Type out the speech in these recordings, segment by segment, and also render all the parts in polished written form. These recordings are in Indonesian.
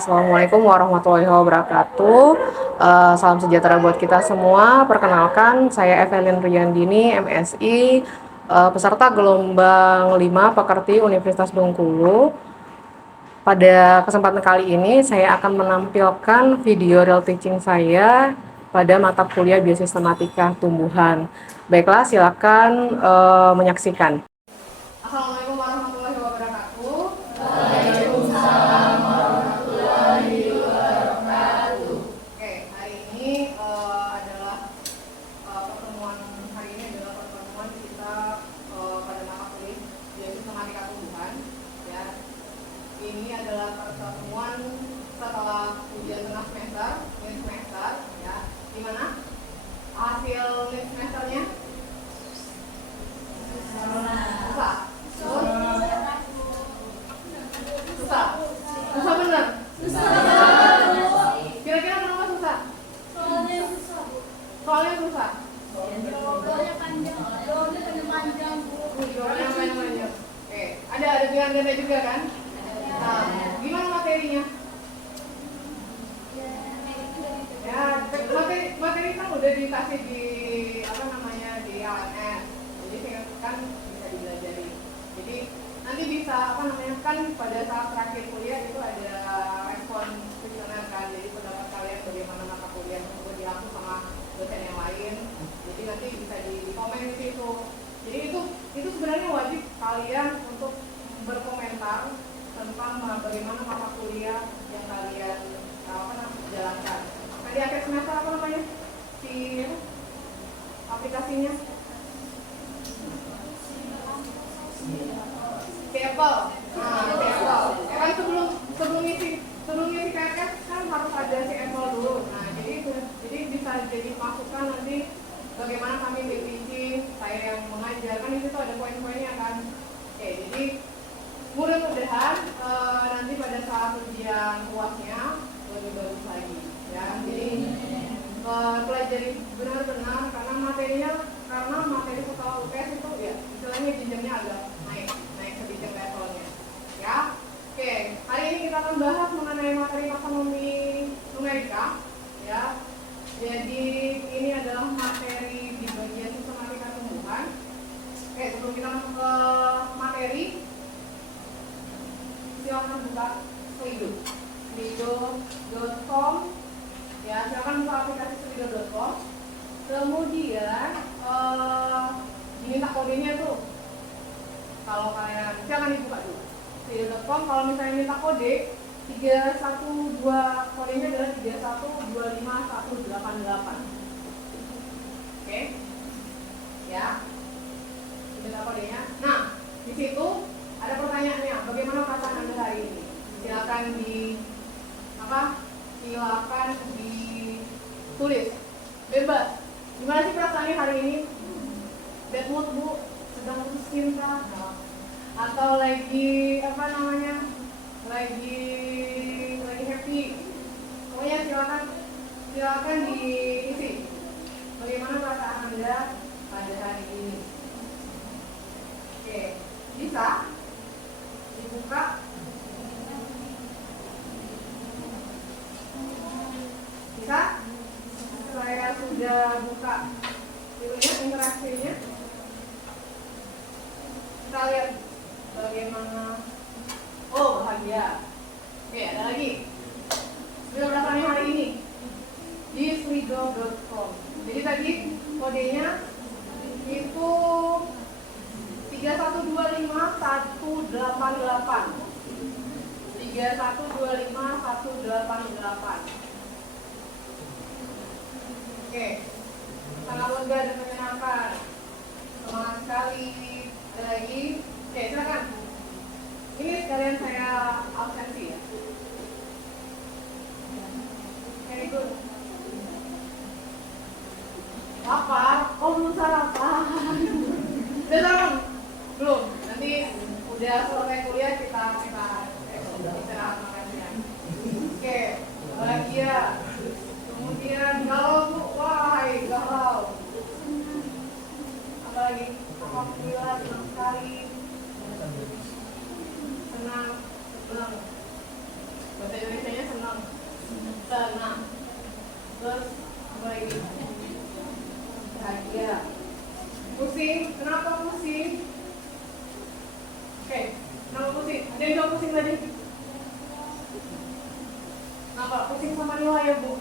Assalamualaikum warahmatullahi wabarakatuh. Salam sejahtera buat kita semua. Perkenalkan, saya Evelyn Riyandini, MSI, peserta gelombang 5 Pekerti Universitas Bengkulu. Pada kesempatan kali ini, saya akan menampilkan video real teaching saya pada mata kuliah Biosistematika Tumbuhan. Baiklah, silakan menyaksikan. Assalamualaikum warahmatullahi wabarakatuh. Ini adalah pertemuan setelah ujian tengah semester, mid semester, ya. Gimana hasil mid semesternya? Susah, susah, susah bener. Kira-kira kenapa susah? Soalnya susah. Soalnya panjang. Oke, ada bilangan ganda juga kan? Nah, gimana materinya? Ya, materi kan udah dikasih di di LMS. Jadi kan bisa dipelajari. Jadi nanti bisa kan pada saat terakhir kuliah itu ada respon kuesioner kan. Jadi pendapat kalian bagaimana mata kuliah tersebut dilakukan sama dosen yang lain. Jadi nanti bisa di komen di situ. Jadi itu sebenarnya wajib kalian untuk berkomentar tentang bagaimana mata kuliah yang kalian jalankan. Nah, di akhir semester si aplikasinya Apple. Nah, Apple. Ya kan sebelum ngisi PKS kan harus ada si Apple dulu. Nah, jadi bisa jadi masukan nanti bagaimana kami teaching, saya yang mengajar kan di situ ada poin-poinnya kan. Oke, jadi mudah-mudahan nanti pada saat ujian UASnya lebih bagus lagi ya. Jadi pelajari benar-benar karena materi setelah UTS itu ya istilahnya jenjangnya agak naik sedikit levelnya ya. Oke, hari ini kita akan bahas mengenai materi taksonomi numerika ya. Jadi ini adalah materi di bagian sistematika tumbuhan. Oke, sebelum kita masuk ke materi, silakan buka slido.com ya, silakan buka aplikasi slido.com. Kemudian diminta kodenya tuh. Kalau kalian silakan dibuka dulu slido.com. Kalau misalnya minta kode 312, kodenya adalah 3125188. Oke. Ya. Diminta kodenya. Nah, di situ ada pertanyaannya, bagaimana perasaan Anda hari ini? Silakan ditulis. Bebas. Gimana sih perasaannya hari ini? Bad mood, Bu? Sedang putus cinta? Atau lagi lagi happy? Pokoknya silakan diisi. Bagaimana perasaan Anda pada hari ini? Oke, bisa dibuka. Bisa? Saya sudah buka interaksinya. Kita lihat bagaimana. Oh, bahagia. Oke, ada lagi. Sudah berapa nih hari ini? Di slido.com. Jadi tadi kodenya itu 3125188. 3125188. Oke, sangat lega dan menyenangkan. Semangat sekali. Ada lagi? Oke, silakan. Ini sekalian saya absensi ya. Very good. Lapar? Oh, belum sarapan. Udah sarapan? Belum. Nanti udah selesai kuliah kita istirahat makan siang. Oke, bahagia. Kemudian galau, galau. Apalagi? Alhamdulillah, senang sekali. Senang. Bahasa Indonesianya senang. Senang. Terus apa lagi? Bahagia. Pusing. Kenapa pusing? Oke. Kenapa pusing? Ada yang jawab pusing tadi? Kenapa? Pusing sama nilai ya, Bu?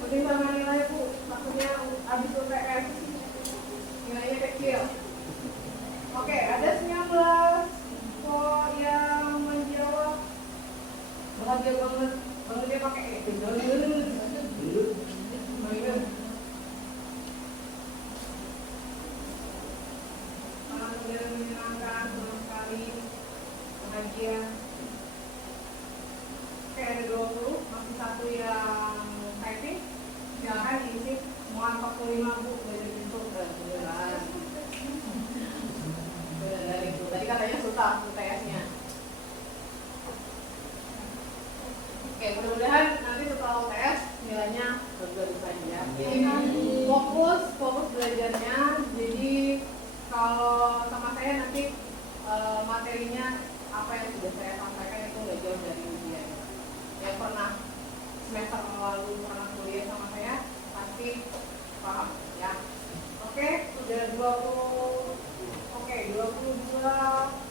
Pusing sama nilai, Bu. Maksudnya habis UTS nilainya kecil. Oke, ada 19 kok yang menjawab. Bahagia banget. Banget dia pakai itu. Kemudian menyenangkan, senang sekali, bahagia. Oke, ada 20, masih satu yang typing. Silakan diisi semua 45, Bu. Belajar itu beneran. Bener itu. Tadi katanya susah UTS-nya. Oke, mudah-mudahan nanti setelah UTS nilainya bagus saja. Jadi fokus belajarnya. Jadi kalau sama saya nanti materinya apa yang sudah saya sampaikan itu nggak jauh dari ujian. Yang pernah semester lalu pernah kuliah sama saya pasti paham ya. Oke, sudah 20. Oke, 22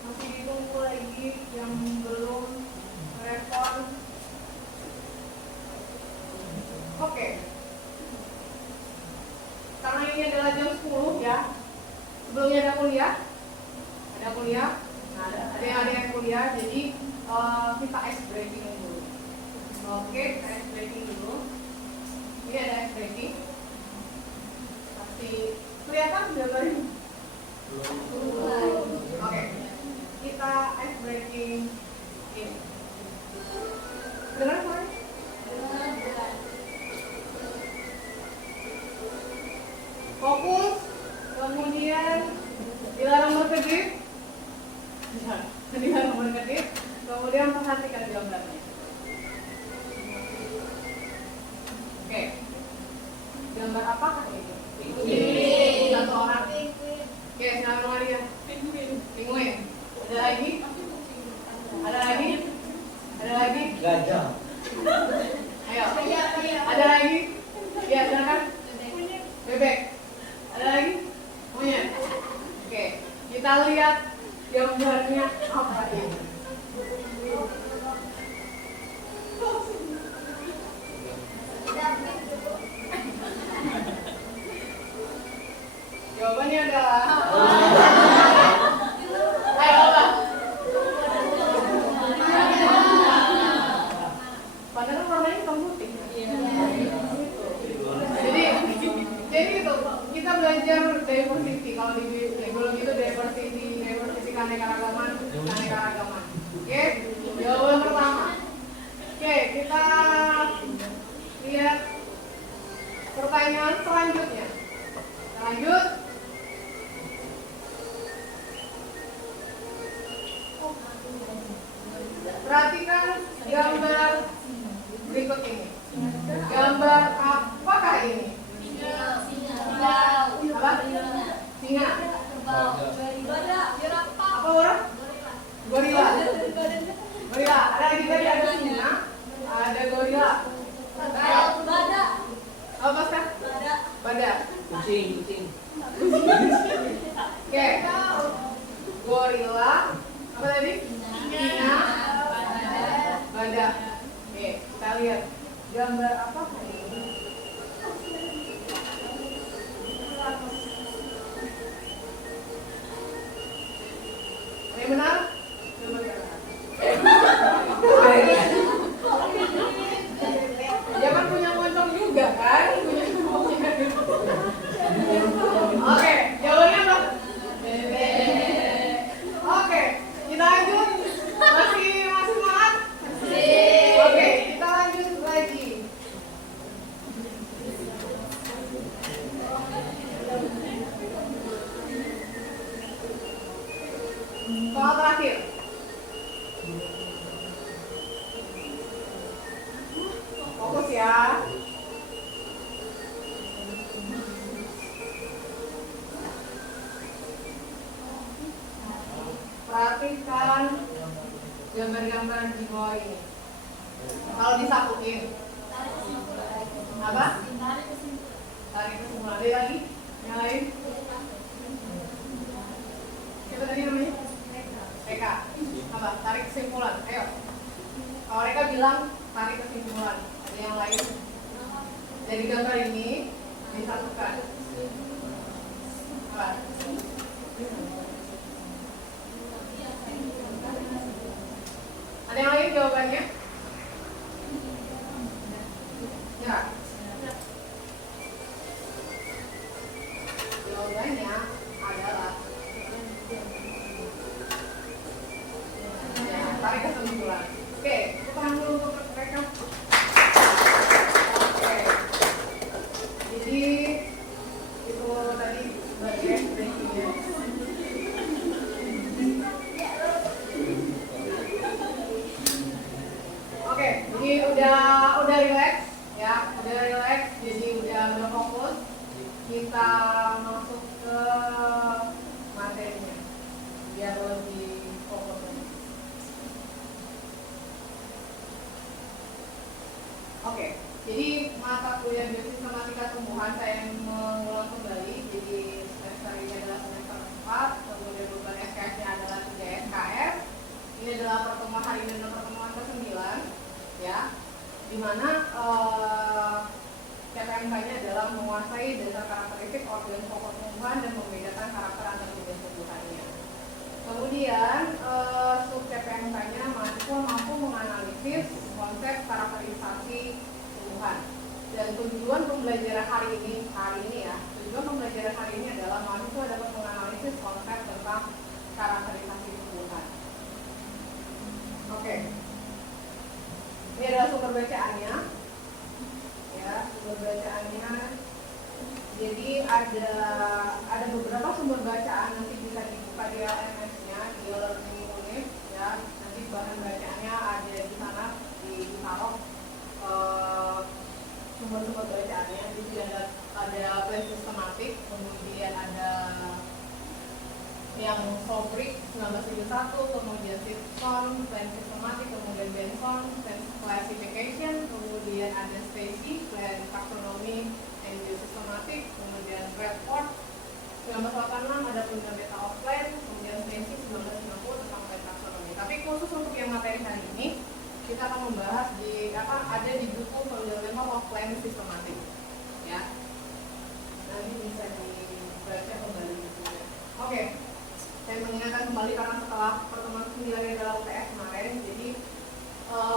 masih ditunggu lagi yang belum respon. Oke. Karena ini adalah jam 10 ya. Sebelumnya ada kuliah. Nah, ada yang kuliah, jadi kita ice breaking dulu. Oke, kita ice breaking dulu. Ini ada ice breaking. Pasti kelihatan gambarnya? Oke, kita ice breaking ini. Dengar suaranya? Fokus, kemudian dilarang berkedip, kemudian perhatikan gambarnya. Oke, gambar apakah ini? Pinguin. Satu orang. Oke, silakan Maria. Pinguin. Ada lagi? Gajah. Ayo. Ada lagi? Ya, silakan. Bebek. Ada lagi? Monyet. Oke, kita lihat gambarnya apa ini. Jawabannya adalah ayo apa? Padahal warnanya hitam putih. Jadi itu kita belajar diversity. Kalau di biologi itu diversity keanekaragaman. Oke, jawaban pertama. Oke, kita lihat pertanyaan selanjutnya. Lanjut. Perhatikan gambar berikut ini. Gambar apakah ini? Apa? Singa. Apa orang? Gorila. Ada lagi tadi ada singa, ada gorila. Apa sih? Badak. Kucing. Oke. Gorila. Apa tadi? Singa. Badak. Oke, kita lihat gambar apa ini? Yang benar? Jangan punya moncong juga kan? Oke, jawabannya apa? Oke, kita lanjut. Masih semangat? Oke, kita lanjut lagi. Soal terakhir. Fokus ya. Perhatikan gambar-gambar di bawah ini. Kalau disatuin apa? Tarik kesimpulan. Ada lagi? Yang lain? Siapa tadi namanya? Eka. Apa? Tarik kesimpulan. Ayo. Kalau mereka bilang tarik kesimpulan. Ada yang lain? Dari gambar ini disatukan. Apa? Ada yang lain jawabannya? Ya. Jawabannya adalah ya, tarik kesimpulan. Oke, tepuk tangan dulu untuk mereka. Oke. Jadi itu tadi bagian briefingnya. Oke, jadi udah relax ya, udah relax, jadi udah fokus. Kita masuk ke materinya biar lebih fokus. Oke, jadi mata kuliah biosistematika tumbuhan saya mengulang kembali. Jadi semester ini adalah semester 4, kemudian beban SKS-nya adalah 3 SKS. Ini adalah pertemuan hari ini adalah pertemuan ke-9 ya, dimana CPMK-nya adalah menguasai dasar karakteristik organ pokok tumbuhan dan membedakan karakter antar jenis tumbuhannya. Kemudian sub CPMK-nya mahasiswa mampu menganalisis konsep karakterisasi tumbuhan. Dan tujuan pembelajaran hari ini ya, tujuan pembelajaran hari ini adalah mahasiswa dapat menganalisis konsep tentang karakterisasi tumbuhan. Oke. Ini adalah sumber bacaannya. Ya, sumber bacaannya. Jadi ada beberapa sumber bacaan, nanti bisa dibuka di LMS-nya, di learning unit ya. Nanti bahan bacaannya ada di sana, ditaruh sumber-sumber bacaannya. Di sini ada plan sistematik, kemudian ada yang Sobrik 1971, kemudian Simpson, plan sistematik, kemudian Benson, plan classification, kemudian ada Stacy, plan taxonomy and biosystematic, kemudian Redford 1986 ada fundamental of plant, kemudian Stacy 1990 tentang plan taxonomy. Tapi khusus untuk yang materi hari ini kita akan membahas ada di buku fundamental of plant systematic ya. Nanti bisa dibaca kembali di sini. Oke. Saya mengingatkan kembali karena setelah pertemuan 9 adalah UTS kemarin, jadi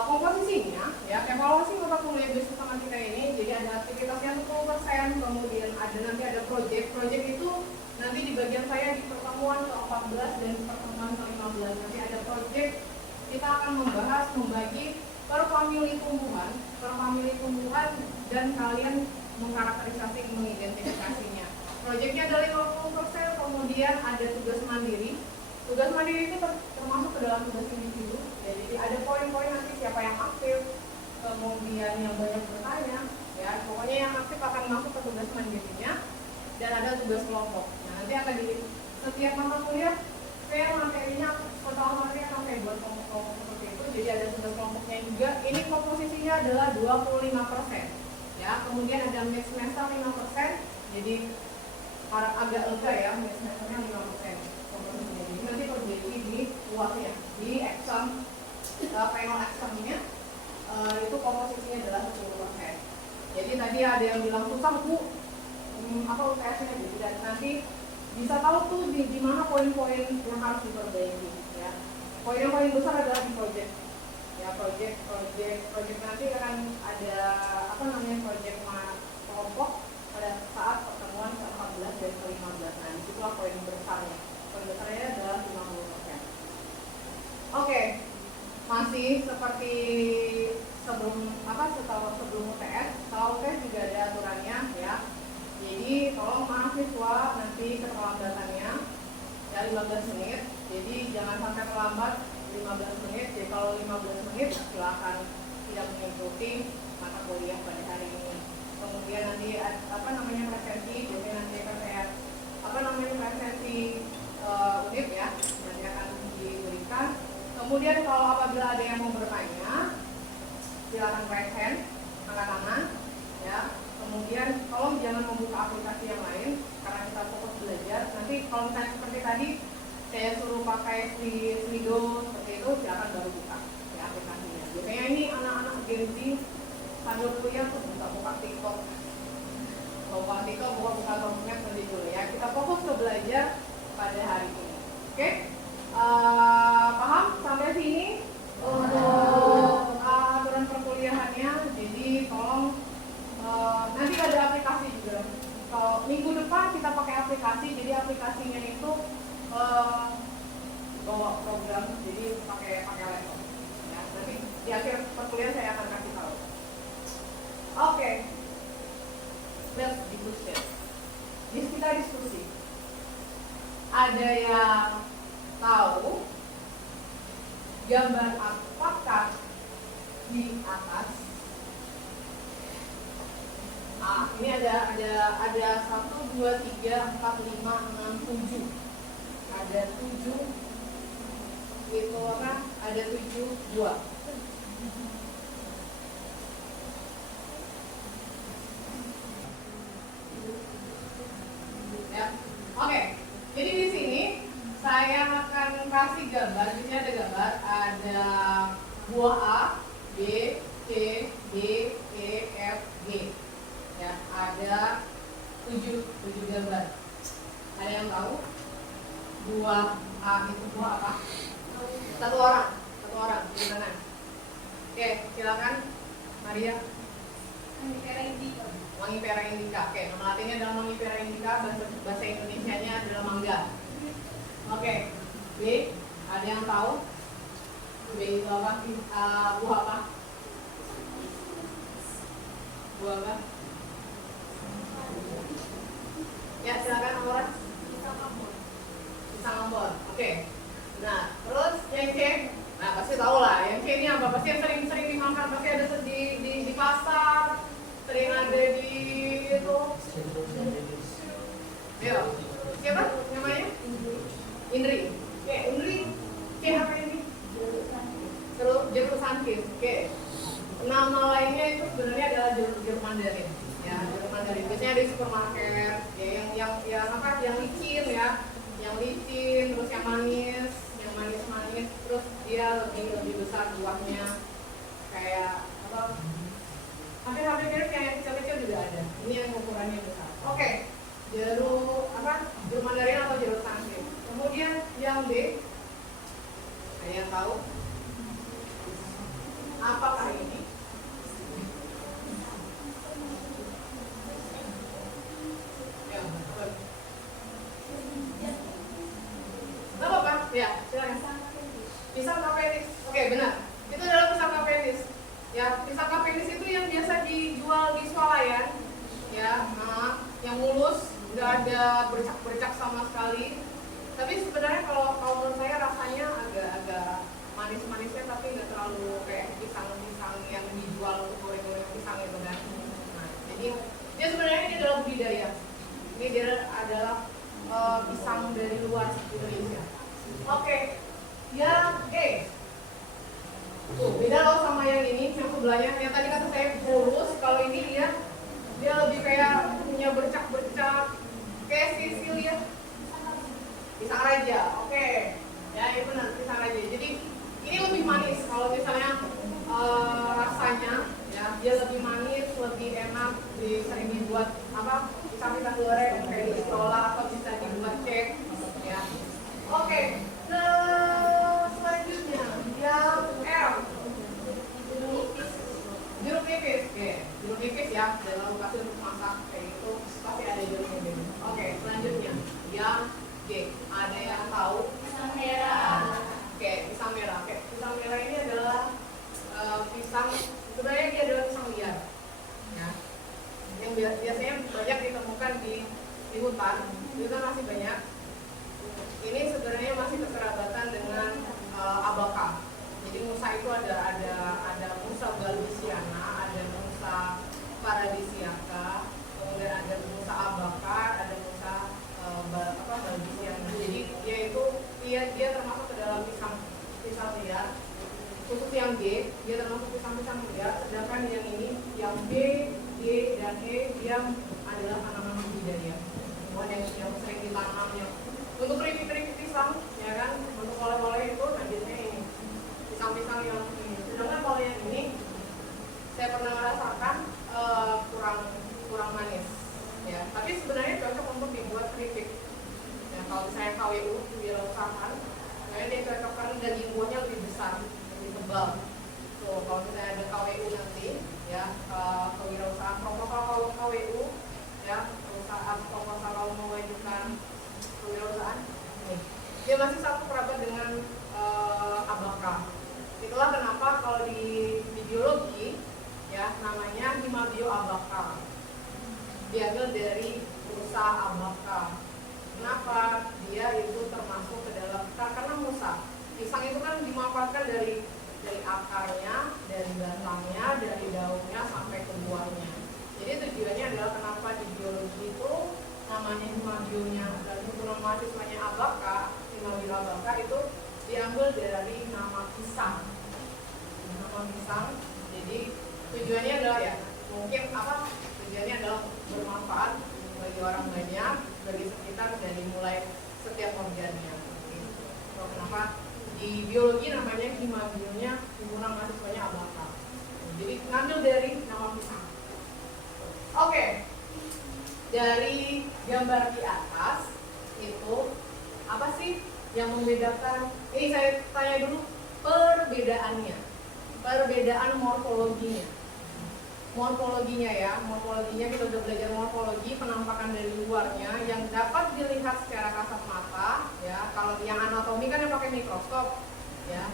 komposisinya ya, evaluasi mata kuliah biosistematika ini, jadi ada aktivitasnya 10%, kemudian nanti ada project itu nanti di bagian saya di pertemuan ke-14 dan pertemuan ke-15 nanti ada project, kita akan membagi per famili tumbuhan dan kalian mengkarakterisasi, mengidentifikasinya. Proyeknya ada 50%, kemudian ada tugas mandiri. Tugas mandiri ini termasuk ke dalam tugas individu. Ya, jadi ada poin-poin nanti siapa yang aktif, kemudian yang banyak bertanya. Ya, pokoknya yang aktif akan masuk ke tugas mandirinya. Dan ada tugas kelompok. Nah, nanti akan di setiap mata kuliah, saya materinya total materi akan saya buat kelompok-kelompok seperti itu. Jadi ada tugas kelompoknya juga. Ini komposisinya adalah 25%. Ya, kemudian ada mix semester 5%. Jadi agak lega ya, semesternya 5%. Jadi nanti terjadi di UAS-nya, di exam, final exam-nya itu komposisinya adalah 10%. Jadi tadi ada yang bilang susah Bu, apa UTS-nya gitu, dan nanti bisa tahu tuh di mana poin-poin yang harus diperbaiki ya. Poin-poin besar adalah di project. Ya, project nanti akan ada project kelompok pada saat pertemuan ke-14 dan ke-15. Nah, disitulah poin besarnya. Poin besarnya adalah 50%. Oke, masih seperti sebelum UTS. Setelah UTS juga ada aturannya ya. Jadi tolong mahasiswa nanti keterlambatannya ya 15 menit. Jadi jangan sampai terlambat 15 menit. Jadi kalau 15 menit silakan tidak mengikuti mata kuliah pada hari ini. Kemudian nanti presenti, jadi nanti akan saya presenti unit ya, nanti akan diberikan. Kemudian kalau apabila ada yang mau bertanya, silakan raise hand, angkat tangan, ya. Kemudian tolong jangan membuka aplikasi yang lain karena kita fokus belajar. Nanti kalau misalnya seperti tadi saya suruh pakai Slido seperti itu, silakan baru buka ya aplikasinya. Biasanya ini anak-anak Gen Z sambil kuliah tuh buka TikTok, buka sosmed nanti dulu ya. Kita fokus ke belajar pada hari ini. Oke? Paham sampai sini untuk aturan perkuliahannya. Jadi tolong nanti ada aplikasi juga. Kalau minggu depan kita pakai aplikasi, jadi aplikasinya itu bawa program, jadi pakai laptop. Ya, nanti di akhir perkuliahan saya akan kasih tahu. Oke, let's discuss. Kita diskusi. Ada yang tahu gambar apakah di atas? Ini ada 1, 2, 3, 4, 5, 6, 7. Ada 7 itu apa? Ada 7 buah. Ya. Oke. Jadi di sini saya akan kasih gambar. Di sini ada gambar, ada buah A, B, C, D, E, F, G. Ya, ada 7 gambar. Ada yang tahu buah A itu buah apa? Satu orang di mana? Oke, silakan Maria. Mangifera indica. Oke, nama latinnya adalah Mangifera indica, bahasa Indonesianya adalah mangga. Oke, B, ada yang tahu? B itu apa? Buah apa? Buah apa? Ya, silakan Amora. Pisang ambon. Oke. Nah, terus yang C, nah pasti tahu lah. Yang C ini apa? Pasti yang sering dimakan, pasti ada di pasar, sering ada di itu. Yo, siapa namanya? Indri. Oke, Indri. C apa ini? Jeruk sangkis. Oke. Nama lainnya itu sebenarnya adalah jeruk Mandarin. Ya, jeruk Mandarin. Biasanya di supermarket. Ya, yang apa? Yang licin ya. Yang licin, terus yang manis, terus dia lebih besar buahnya, kayak apa? Hampir mirip yang kecil-kecil juga ada. Ini yang ukurannya besar. Oke, jeruk Mandarin atau jeruk sangkis. Kemudian yang D, ada yang tahu? Apakah ini? Ya, silakan. Pisang kapenis. Oke, benar. Itu adalah pisang kapenis. Ya, pisang kapenis itu yang biasa dijual di swalayan. Ya, yang mulus, nggak ada bercak-bercak sama sekali. Tapi sebenarnya kalau menurut saya rasanya agak manis-manisnya, tapi nggak terlalu kayak pisang-pisang yang dijual untuk goreng-goreng pisang itu kan. Nah, jadi dia sebenarnya ini adalah budidaya. Ini dia adalah pisang dari luar Indonesia. Oke, yang E. Beda loh sama yang ini, yang sebelahnya. Yang tadi kata saya mulus, kalau ini dia lebih kayak punya bercak-bercak, kayak sisil ya. Pisang raja, oke. Ya, itu benar, pisang raja. Jadi ini lebih manis. Kalau misalnya rasanya, ya, dia lebih manis, lebih enak. Sering dibuat apa? Pisang-pisang goreng kayak di sekolah atau bisa dibuat cake. Ya. Oke, nah selanjutnya yang L, jeruk nipis. Oke, jeruk nipis ya, jangan lupa kasih untuk masak kayak itu pasti ada jeruk nipis. Oke, selanjutnya yang G, ada yang tahu? Pisang merah. Oke, pisang merah. Oke, pisang merah ini adalah pisang, sebenarnya dia adalah pisang liar, ya, yang biasanya banyak ditemukan di hutan. Di hutan masih banyak. Ini sebenarnya masih kekerabatan dengan abaka. Jadi musa itu ada musa galbisiana, ada musa paradisiaca, kemudian ada musa abaka, ada musa galbisiana. Jadi dia termasuk ke dalam pisang liar. khusus yang G, dia termasuk pisang-pisang muda, sedangkan yang ini, yang B, D, dan E, dia adalah tanaman budidaya. Yang sering ditanam untuk keripik-keripik pisang, ya kan, untuk oleh-oleh itu, nah biasanya ini pisang-pisang yang ini. Sedangkan kalau yang ini, saya pernah merasakan kurang manis, ya. Tapi sebenarnya cocok untuk dibuat keripik. Ya, kalau misalnya KWU wirausahaan, saya dia cocok karena daging buahnya lebih besar, lebih tebal. Tuh, kalau misalnya ada KWU nanti, ya, kewirausahaan proposal kalau KWU, ya, perusahaan proposal kalau mewajibkan kewirausahaan, ini dia masih satu kerabat dengan abaka. Itulah kenapa kalau di biologi, ya, namanya Himabio abaka, diambil dari Musa abaka. Kenapa? Dia itu termasuk ke dalam, karena Musa pisang itu kan dimanfaatkan dari akarnya, dari batangnya, dari daunnya sampai ke buahnya. Jadi tujuannya adalah kenapa di biologi itu namanya Himabionya dan himpunan mahasiswanya abaka, Himabio abaka itu diambil dari nama pisang. Nama pisang. Jadi tujuannya adalah, ya, mungkin tujuannya adalah bermanfaat bagi orang banyak, bagi sekitar, dari mulai setiap organnya. So, kenapa di biologi namanya Himabionya, himpunan mahasiswanya abaka. Jadi ngambil dari nama pisang. Oke. Dari gambar di atas itu apa sih yang membedakan? Ini saya tanya dulu perbedaannya. Perbedaan morfologinya. Morfologinya, ya, morfologinya kita sudah belajar morfologi, penampakan dari luarnya yang dapat dilihat secara kasat mata, ya. Kalau yang anatomi kan yang pakai mikroskop, ya.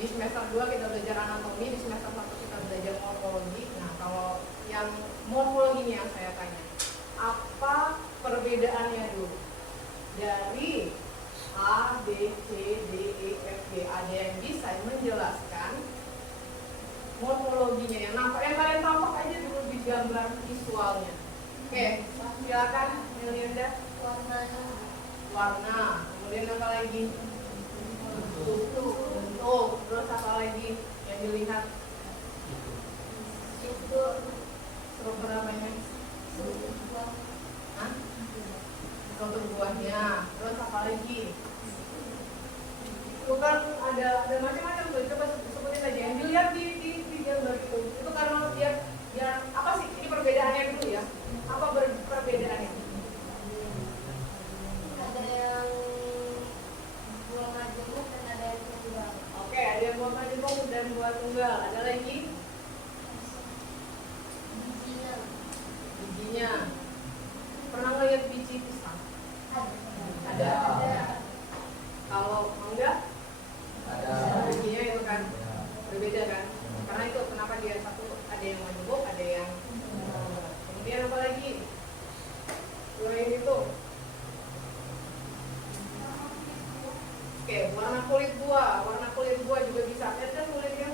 Di semester 2 kita belajar anatomi, di semester 1 kita belajar morfologi. Nah, kalau yang morfologinya saya tanya, apa perbedaannya dulu? Dari A, B, C, D, E, F, G, ada yang bisa menjelaskan morfologinya yang nampak, yang kalian tampak aja dulu di gambar visualnya. Oke, silakan Melinda. Warna, kemudian apa lagi? Bentuk, terus apa lagi yang dilihat? Struktur apanya? Struktur buahnya, terus apa lagi? Bukan ada macam-macam tuh, coba sebutin aja yang dilihat di gambar itu karena dia apa sih, ini perbedaannya dulu, ya, apa perbedaannya? Ada yang buah majemuk dan ada yang tunggal. Oke, ada yang buah majemuk dan buah tunggal, ada lagi? Bijinya. Pernah ngeliat biji pisang? Ada. Kalau mangga? Ada. Bijinya itu kan berbeda kan? Karena itu kenapa dia satu, ada yang majemuk, ada yang kemudian apa lagi? Selain itu, oke, warna kulit buah juga bisa. Lihat kan kulitnya.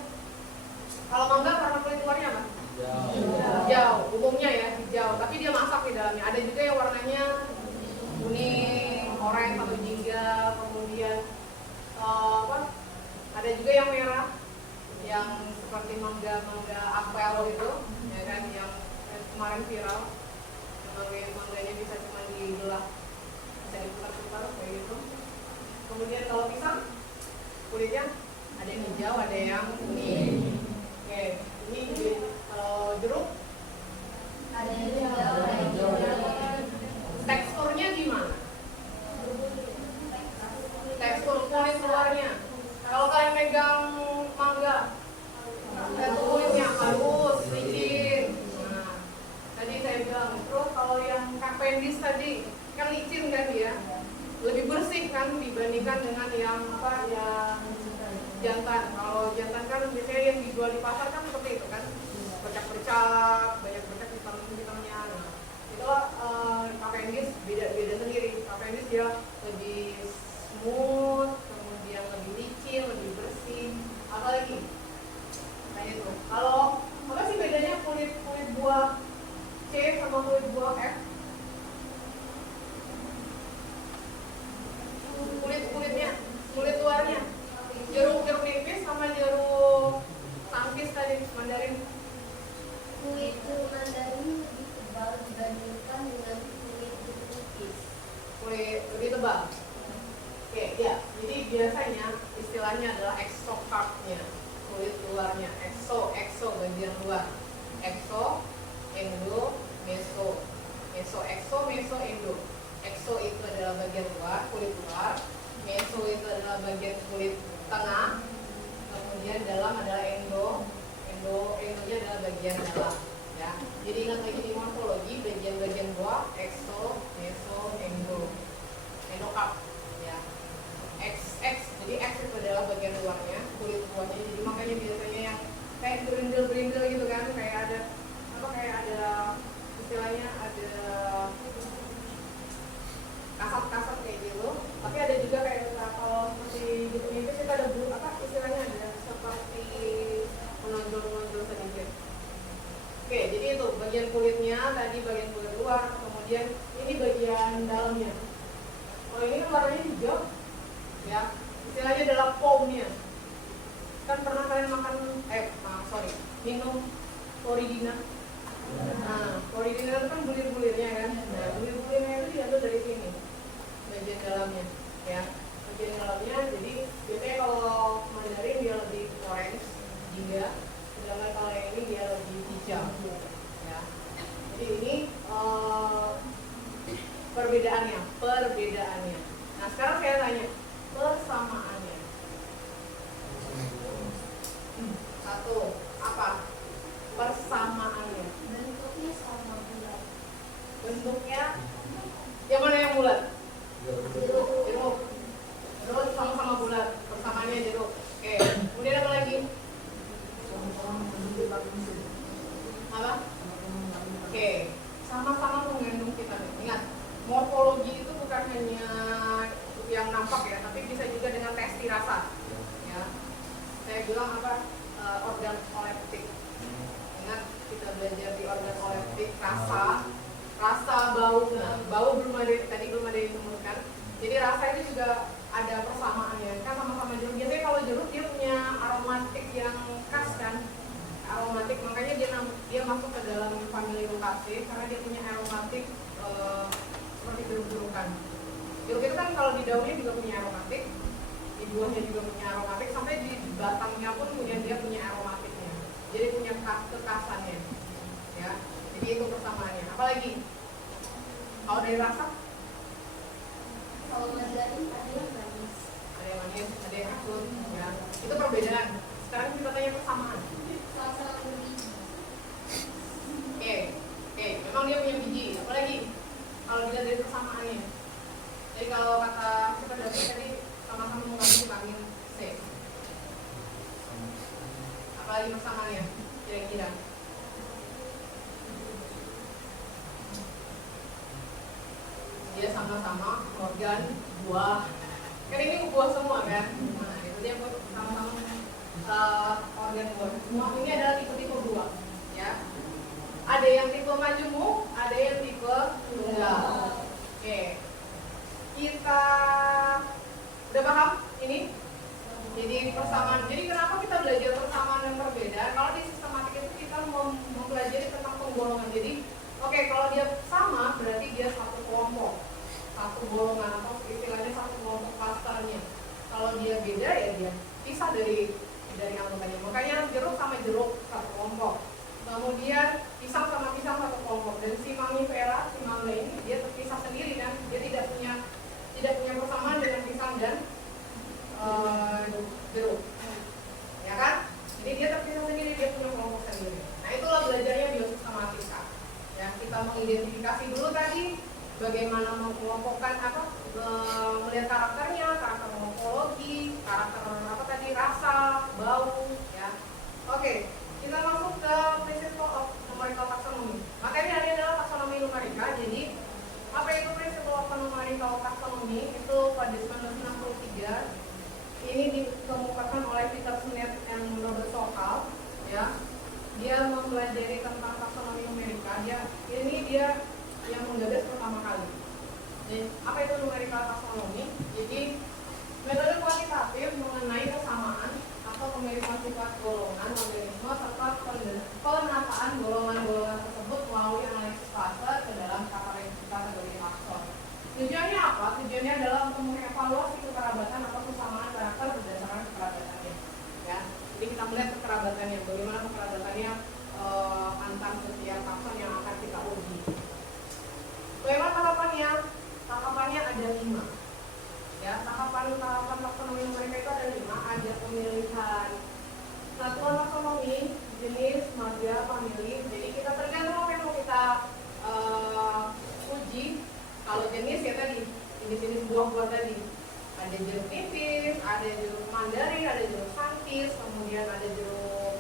Kalau mangga warna kulit luarnya apa? Hijau, umumnya, ya, hijau. Tapi dia masak di dalamnya. Ada juga yang warnanya kuning, oranye atau jingga. Kemudian ada juga yang merah, yang seperti mangga apel itu, ya kan, yang kemarin viral. Mangganya bisa cuma dibelah, bisa diputar-putar kayak gitu. Kemudian kalau pisang, kulitnya ada yang hijau, ada yang kuning. Oke, ini jeruk, Ada yang hijau, ada yang kuning. teksturnya gimana? Tekstur kulit luarnya. Kalau kalian megang mangga, kulitnya halus, licin. Nah, tadi saya bilang, terus kalau yang Cavendish tadi kan licin kan dia, lebih bersih kan dibandingkan dengan yang yang jantan. Kalau jantan kan biasanya yang dijual di pasar kan seperti itu kan, bercak-bercak, banyak bercak hitam-hitamnya. Nah, itulah Cavendish beda sendiri. Cavendish dia lebih smooth, kemudian lebih licin, lebih bersih. Apa lagi? Nah itu. Kalau apa sih bedanya kulit buah C sama kulit buah F? Kulit luarnya. Jeruk nipis sama jeruk istilahnya adalah exocarpnya, kulit luarnya. Exo bagian luar. Exo, endo, meso. Exo, meso, endo. Exo itu adalah bagian luar, kulit luar. Meso itu adalah bagian kulit tengah. Kemudian dalam adalah endo. Endonya adalah bagian dalam. Ya. Jadi ingat lagi di morfologi, bagian-bagian bawah exo, meso, endo. Endocarp. Ya. Jadi X itu adalah bagian luarnya, kulit luarnya. Jadi makanya biasanya yang kayak berindel-berindel gitu kan, kayak ada istilahnya ada kasat-kasat kayak gitu. Tapi ada juga kayak kalau seperti gitu itu kita ada istilahnya ada seperti menonjol-menonjol sedikit. Oke, jadi itu bagian kulitnya tadi, bagian kulit luar, kemudian ini bagian dalamnya. Oh, ini warnanya hijau, ya. Istilahnya adalah foamnya. Kan pernah kalian minum Floridina. Nah, Floridina itu kan bulir-bulirnya kan. Nah, bulir-bulirnya itu diambil dari sini, bagian dalamnya, ya. Bagian dalamnya, jadi biasanya kalau Mandarin dia lebih orange, jingga. Sedangkan kalau yang ini dia lebih hijau, ya. Jadi ini perbedaannya. Nah, sekarang saya tanya persamaannya. Satu, apa persamaannya? Bentuknya sama bulat. Bentuknya yang mana yang bulat? Jeruk. Jeruk sama-sama bulat. Persamaannya jeruk. Oke. Kemudian apa lagi? Apa? Oke. Sama-sama mengandung vitamin. Ingat, morfologi itu bukan hanya yang nampak ya, tapi bisa juga dengan tes rasa. Ya. Saya bilang organ olfaktif. Ingat kita belajar di organ olfaktif, rasa, bau. Nah, bau belum ada yang ditemukan. Jadi rasa itu juga ada persamaannya. Kan sama-sama jeruk. Biasanya kalau jeruk dia punya aromatik yang khas kan. Aromatik, makanya dia masuk ke dalam famili Rucaceae karena dia punya aromatik seperti jeruk-jerukan. Jeruk itu kan kalau di daunnya juga punya aromatik, di buahnya juga punya aromatik, sampai di batangnya pun dia punya aromatiknya. Jadi punya kekhasannya, ya. Jadi itu persamaannya. Apalagi kalau dari rasa, Kalau Mandarin ada yang manis. ada yang manis, ada yang asam, ya. Itu perbedaan. Sekarang kita tanya persamaan. Sama-sama berbiji. Oke, memang dia punya biji. Apalagi kalau dilihat dari persamaannya. Jadi kalau kata kita tadi sama-sama mengandung vitamin C. Apalagi persamaannya kira-kira? Dia sama-sama organ buah. Kan ini buah semua kan? Nah, itu dia sama-sama organ buah. Semua ini adalah tipe-tipe buah, ya. Ada yang tipe majemuk, ada yang tipe tunggal. Oke. Kita udah paham ini? Jadi persamaan. Jadi kenapa kita belajar persamaan dan perbedaan? Kalau di sistematik itu kita mempelajari tentang penggolongan. Jadi, kalau dia sama berarti dia satu kelompok, satu golongan, atau istilahnya satu kelompok klasternya. Kalau dia beda ya dia pisah dari anggotanya. Makanya jeruk sama jeruk satu kelompok. Kemudian pisang sama pisang satu kelompok. Dan si mangga ini dia terpisah sendiri kan. Dia tidak punya persamaan dengan pisang dan jeruk, ya kan? Jadi dia terpisah sendiri, dia punya kelompok sendiri. Nah, itulah belajarnya biosistematika. Ya, kita mengidentifikasi dulu tadi bagaimana mengelompokkan melihat karakternya, karakter morfologi, karakter rasa, bau, ya. Oke, kita masuk ke principle of numerical taxonomy. Materi hari ini adalah taksonomi numerika. Jadi apa itu principle of numerical taxonomy? Itu pada 1963 ini dikemukakan oleh Peter Snett dan Robert Sokal, ya. Dia mempelajari tentang taksonomi numerika. Dia yang menggagas pertama kali. Jadi, apa itu numerical taxonomy? Jadi metode kuantitatif mengenai kesamaan atau pemilihan sifat golongan, organisme serta penataan golongan-golongan tersebut melalui analisis fase ke dalam kategori takson. Tujuannya apa? Tujuannya adalah untuk mengevaluasi kekerabatan atau kesamaan karakter berdasarkan melihat kekerabatannya, bagaimana kekerabatannya antar setiap takson yang akan kita uji. Bagaimana tahapannya? Tahapannya ada 5. Ya, tahapan taksonomi mereka itu ada 5. Ada pemilihan satuan taksonomi, jenis, marga, famili. Jadi kita tergantung apa yang mau kita uji. Kalau jenis ya tadi, jenis-jenis buah-buah tadi. Ada jeruk nipis, ada jeruk mandarin, ada jeruk mantis, kemudian ada jeruk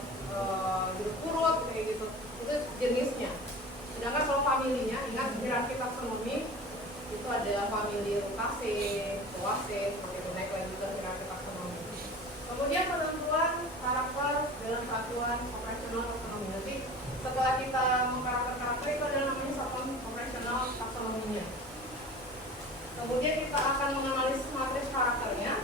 purut kayak gitu. Itu jenisnya. Sedangkan kalau familinya, ingat hierarki taksonomi itu ada famili Rutaceae, Poaceae, seperti itu, naik lagi juga hierarki taksonomi. Kemudian penentuan karakter dalam satuan operasional taksonomi. Nanti setelah kita mengkarakter itu adalah namanya satuan operasional taksonominya. Kemudian kita akan menganalisis matriks karakternya,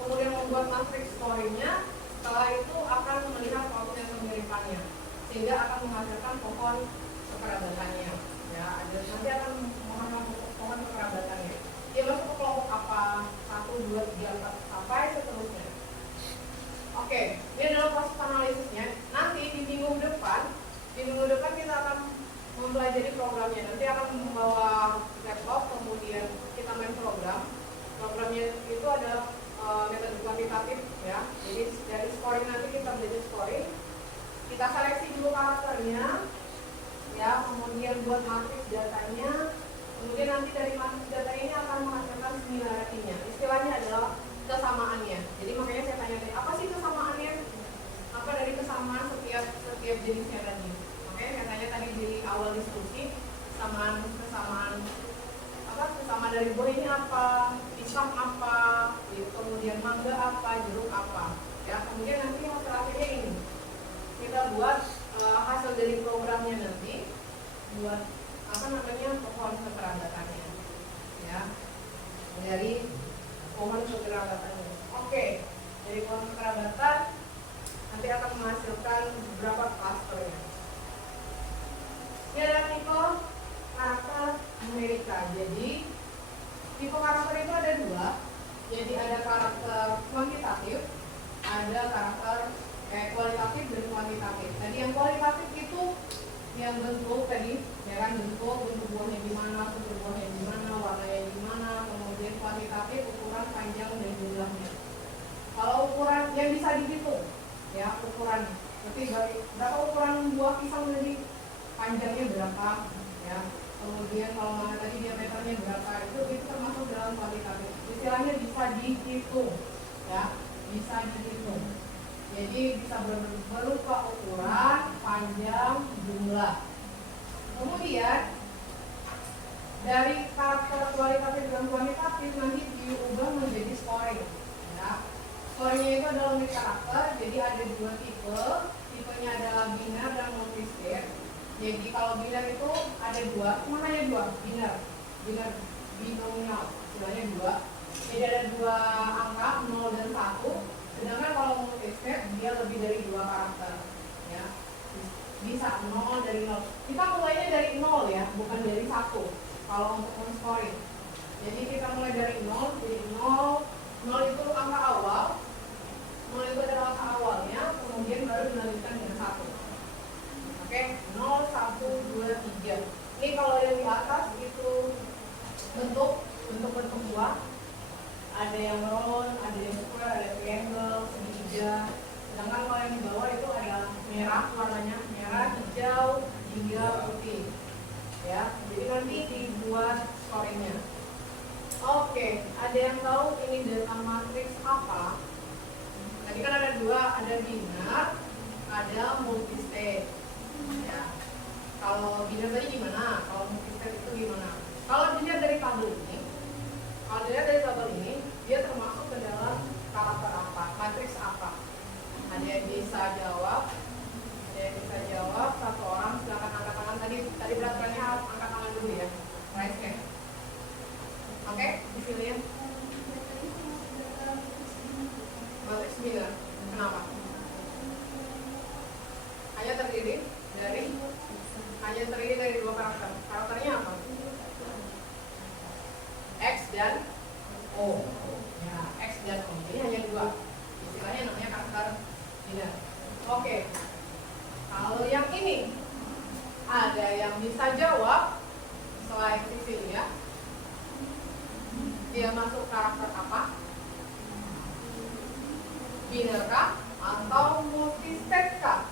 kemudian membuat matriks scoringnya. Setelah itu akan melihat koefisien kemiripannya, sehingga akan menghasilkan pohon kekerabatannya. Ya, ada nanti akan menghasilkan pohon kekerabatannya. Dia masuk ke kelompok apa? 1, 2, 3, 4 sampai seterusnya. Oke, ini adalah proses analisisnya. Nanti di minggu depan kita akan mempelajari programnya. Nanti akan membawa laptop, kemudian kita main program. Programnya itu adalah metode kuantitatif, ya. Jadi dari scoring nanti kita belajar scoring. Kita seleksi dulu karakternya, ya. Kemudian buat matriks datanya. Kemudian nanti dari matriks data ini akan menghasilkan similarity-nya. Istilahnya adalah kesamaannya. Jadi makanya saya tanya tadi, apa sih kesamaannya? Apa dari kesamaan setiap jenisnya tadi? Oke, saya tanya tadi di awal diskusi, kesamaan dari buah ini apa, pisang apa, kemudian mangga apa, jeruk apa. Ya, kemudian nanti hasil akhirnya ini kita buat hasil dari programnya nanti, buat pohon kekerabatannya, ya, dari pohon kekerabatannya. Oke, dari pohon kekerabatan nanti akan menghasilkan beberapa klasternya. Ini adalah tipe karakter numerika. Jadi tipe karakter itu ada 2. Jadi ada karakter kuantitatif, ada karakter kualitatif dan kuantitatif. Tadi yang kualitatif itu yang bentuk tadi, ya kan, bentuk buahnya gimana, struktur buahnya gimana, warnanya gimana. Kemudian kuantitatif ukuran, panjang dan jumlahnya. Kalau ukuran yang bisa dihitung, ya ukuran. Berarti berapa ukuran buah pisang tadi, panjangnya berapa, ya. Kemudian kalau mana tadi diameternya berapa, itu termasuk dalam kuantitatif. Istilahnya bisa dihitung, ya, bisa dihitung. Jadi bisa berupa ukuran, panjang, jumlah. Kemudian dari karakter kualitatif dan kuantitatif nanti diubah menjadi scoring. Ya. Scoringnya itu adalah unit karakter. Jadi ada 2 tipe. Tipenya adalah biner dan multistate. Jadi kalau biner itu ada 2, cuma hanya 2, biner binomial, istilahnya 2. Jadi ada 2 angka, 0 dan 1. Sedangkan kalau multistate dia lebih dari 2 karakter, ya. Bisa 0 dari 0. Kita mulainya dari 0 ya, bukan dari 1. Kalau untuk men-scoring. Jadi kita mulai dari 0, jadi 0 itu angka awal. 0 itu adalah angka awalnya, kemudian baru dilanjutkan dengan 1. Oke, 0, 1, 2, 3. Ini kalau yang di atas itu bentuk buah. Ada yang round, ada yang square, ada triangle, segitiga. Sedangkan kalau yang di bawah itu ada merah, warnanya merah, hijau, hingga putih. Ya, jadi nanti dibuat scoringnya. Oke, ada yang tahu ini data matriks apa? Tadi kan ada 2, ada biner, ada multistate. Ya. Kalau biner tadi gimana? Kalau multistate itu gimana? Kalau dilihat dari tabel ini, dia termasuk ke dalam karakter apa? Matriks apa? Ada yang bisa jawab. Satu orang silakan angkat tangan. Tadi peraturannya angkat tangan dulu ya. Raise hand. Oke, di sini ya. Matriks biner. Kenapa? Hanya terdiri dari 2 karakter. Karakternya apa? X dan O. Ya, X dan O. Ini hanya 2. Istilahnya namanya karakter biner. Biner kah atau multistate kah?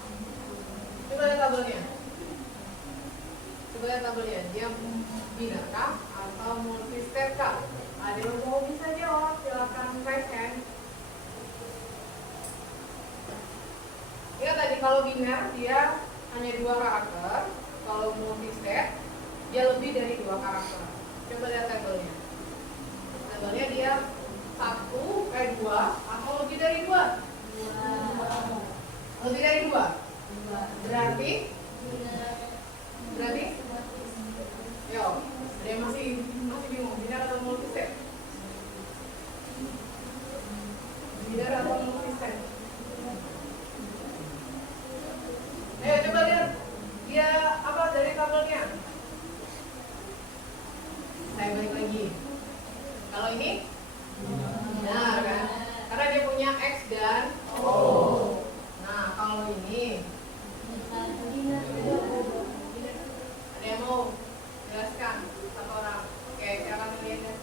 Coba lihat tabelnya. Coba lihat tabelnya. Dia biner kah atau multistate kah? Ada yang mau bisa jawab, silakan raise hand. Ya tadi kalau biner dia hanya 2 karakter, kalau multistate dia lebih dari 2 karakter. Coba lihat tabelnya. Tabelnya dia 2 atau lebih dari 2? Lebih dari 2? Berarti? Yo, ada yang masih bingung, biner atau multistate? Biner atau multistate? Ayo coba lihat dia apa dari tabelnya. Saya balik lagi. Kalau ini benar kan? Karena dia punya X dan O. Nah kalau ini ada yang mau jelaskan satu orang? Oke, silakan melihat.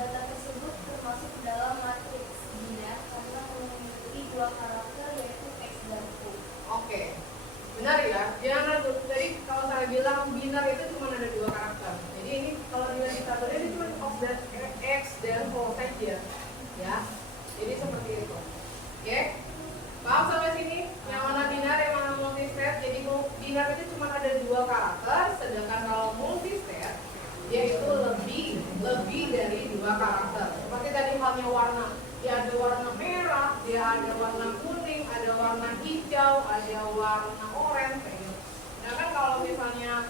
Data tersebut termasuk dalam matriks biner karena memiliki 2 karakter yaitu X dan O. Oke, benar ya. Jangan tadi kalau saya bilang biner itu cuma ada 2 karakter. Jadi ini kalau dilihat di tabelnya ini cuma X dan O saja, ya. Jadi seperti itu. Oke, paham sampai sini? Yang mana biner, yang mana multistate? Jadi biner itu cuma ada 2 karakter, sedangkan kalau multistate dia itu lebih dari 2 karakter. Seperti tadi halnya warna. Dia ada warna merah, dia ada warna kuning, ada warna hijau, ada warna oranye kayak gitu. Nah kan kalau misalnya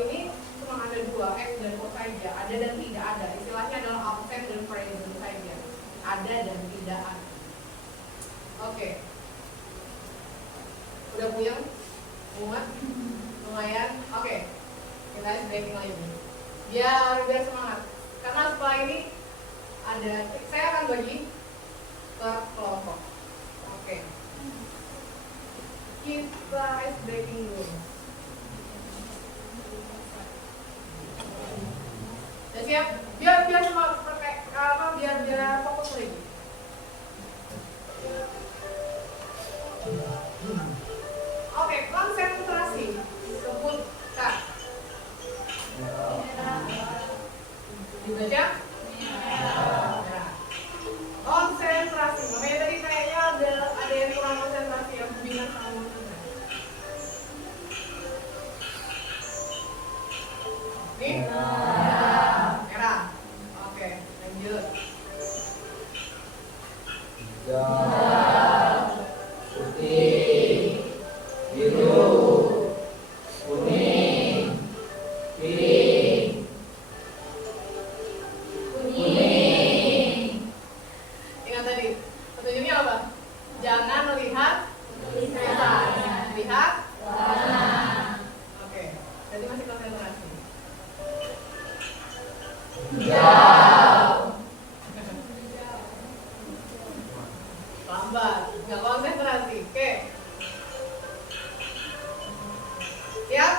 ini cuma ada 2, X dan O saja, ada dan tidak ada. Istilahnya adalah absent dan present saja. Ada dan tidak ada. Oke. Udah puyeng? Muat? Lumayan? Oke. Kita breaking lagi. Biar semangat. Karena setelah ini ada, saya akan bagi ke kelompok. Oke. Kita ice breaking dulu. Udah siap? Biar semua biar fokus lagi. Oke, konsentrasi. Sebut kak. Dibaca? Konsentrasi. Makanya tadi kayaknya ada yang kurang konsentrasi, yang bingung sama konsentrasi. Nih? Merah. Oke, lanjut. Hijau, putih, biru, kuning, pink, kuning. Ingat tadi, petunjuknya apa? Jangan melihat tulisan, lihat warna. Oke, jadi masih konsentrasi. Hijau, Lambat, nggak konsentrasi. Oke. Siap?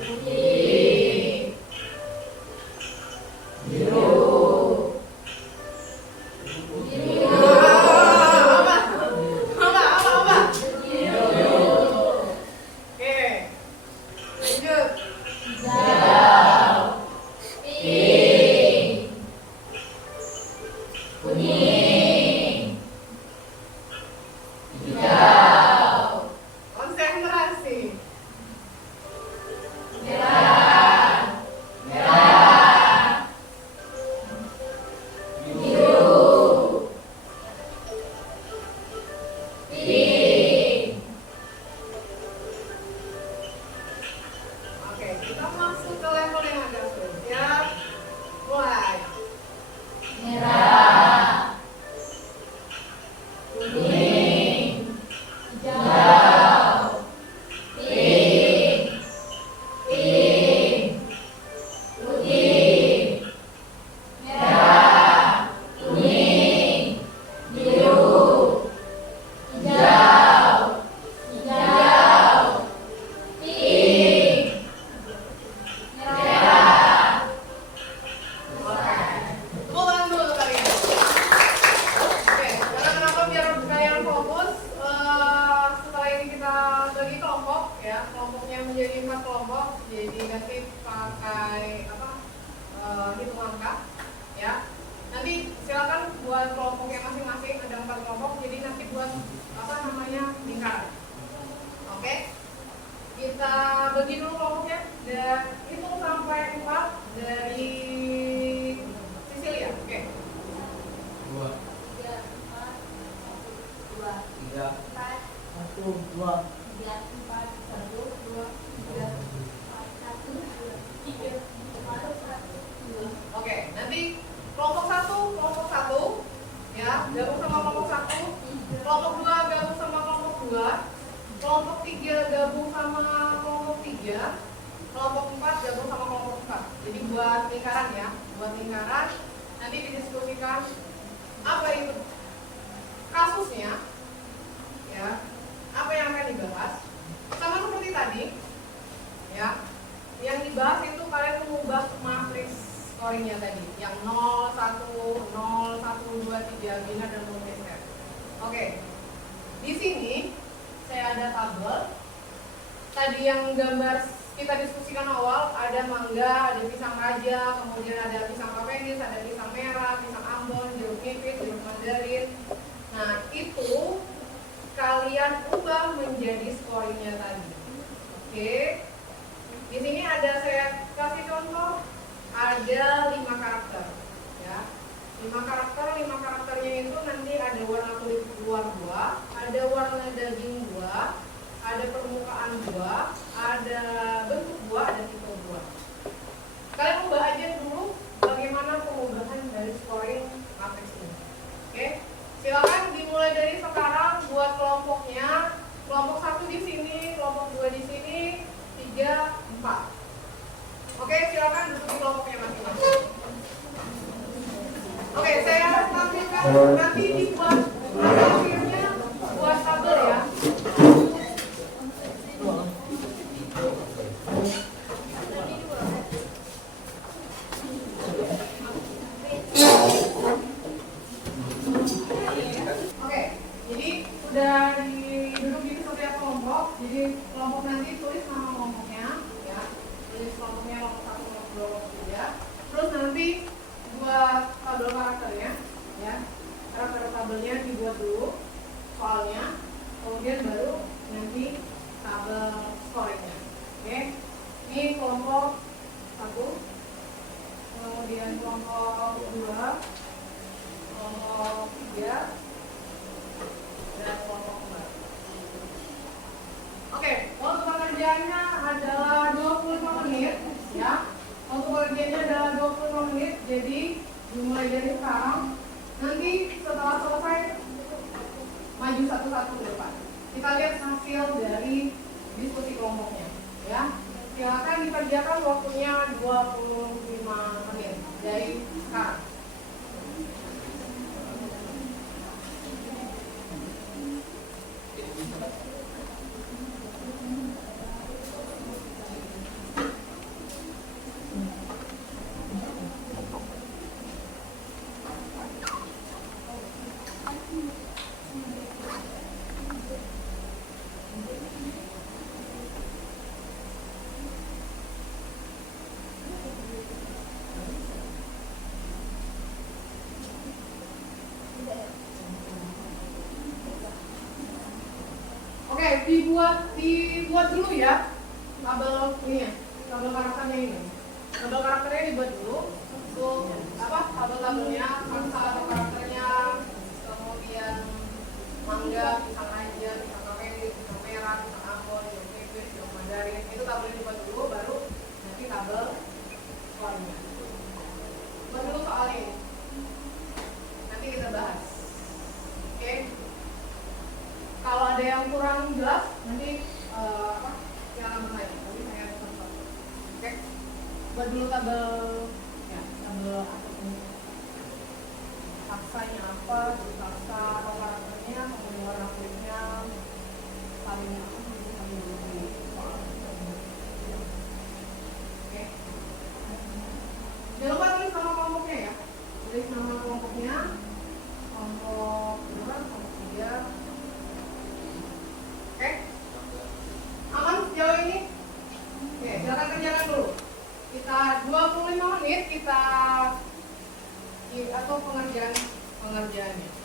putih, biru, Apa? biru, Oke. Lanjut. hijau, pink, kuning, hijau, Konsentrasi. merah, merah, biru, pink. Oke, kita masuk ke level yang agak sulit. Siap? Mulai. Merah, buat kelompoknya masing-masing, ada 4 kelompok, jadi nanti buat apa namanya lingkaran. Oke, kita bagi dulu kelompoknya dan hitung sampai 4 dari Sisilia. Oke. 2, 3, 4, 2, 3, 4, 1, 2, 3, 4, 1, 2, 3, 4, 1, 2, 3, 4, 1, 2. Oke, nanti kelompok 1 ya, gabung sama kelompok 1, kelompok 2 gabung sama kelompok 2, kelompok 3 gabung sama kelompok 3, kelompok 4 gabung sama kelompok 4. Jadi buat lingkaran ya, buat lingkaran nanti didiskusikan apa itu kasusnya ya, apa yang akan dibahas. Sama seperti tadi ya, yang dibahas itu kalian mengubah matriks scoringnya tadi yang 0, 1, 0, 1, 2, 3 bina dan multiplier. Oke, di sini saya ada tabel tadi yang gambar kita diskusikan awal, ada mangga, ada pisang raja, kemudian ada pisang Cavendish, ada pisang merah, pisang Ambon, jeruk nipis, jeruk mandarin. Nah itu kalian ubah menjadi scoringnya tadi. Oke, di sini ada saya kasih contoh, ada 5 karakter ya, 5 karakternya itu nanti ada warna kulit luar buah, ada warna daging buah, ada permukaan buah, ada bentuk buah, ada tipe buah. Kalian ubah aja dulu bagaimana pengubahan dari scoring matriks ini. Oke, silakan dimulai dari sekarang buat kelompoknya. Kelompok 1 di sini, kelompok 2 di sini, 3, 4. Oke, silakan duduk di kelompoknya masing-masing. Oke, saya tampilkan nanti dibuat hasilnya buat tabel ya. Oke, jadi sudah duduk di setiap kelompok. Jadi kelompok nanti tulis nama kelompoknya ya. Tulis kelompoknya kelompok 1, kelompok 2, kelompok 3. Terus nanti buat tabel karakternya ya. Karakter tabelnya dibuat dulu soalnya, kemudian baru nanti tabel scoringnya. Oke, ini kelompok 1, kemudian kelompok 2, kelompok 3, dan kelompok 4. Oke, untuk pengerjaannya adalah 25 menit ya. Untuk pengerjaannya adalah 25 menit, jadi dimulai dari sekarang. Nanti setelah selesai maju satu-satu ke depan. Kita lihat hasil dari diskusi kelompoknya ya. Silakan dikerjakan, waktunya 25 menit dari sekarang. Oke, dibuat dulu ya tabel ini ya, tabel karakternya ini. Tabel karakternya dibuat dulu. Untuk tabel-tabelnya, mangsa atau karakternya, kemudian mangga, pisang raja, pisang Cavendish, pisang merah, pisang Ambon, jeruk nipis, jeruk mandarin. Itu tabelnya dibuat dulu, baru nanti tabel soalnya. Buat dulu soal ini. Nanti kita bahas. Oke. Kalau ada yang kurang jelas, nanti silakan bertanya. Nanti saya contoh. Oke. Buat dulu tabel ya, tabel taksanya apa, taksa atau karakternya, kemudian warna kulitnya, salingnya apa, saling di soal. Oke. Jangan lupa tulis nama kelompoknya ya. Tulis nama kelompoknya, kelompok 2, kelompok 3. Oke, aman sejauh ini? Oke, silakan kerjakan dulu. Kita 25 menit kita atau pengerjaan pengerjaannya.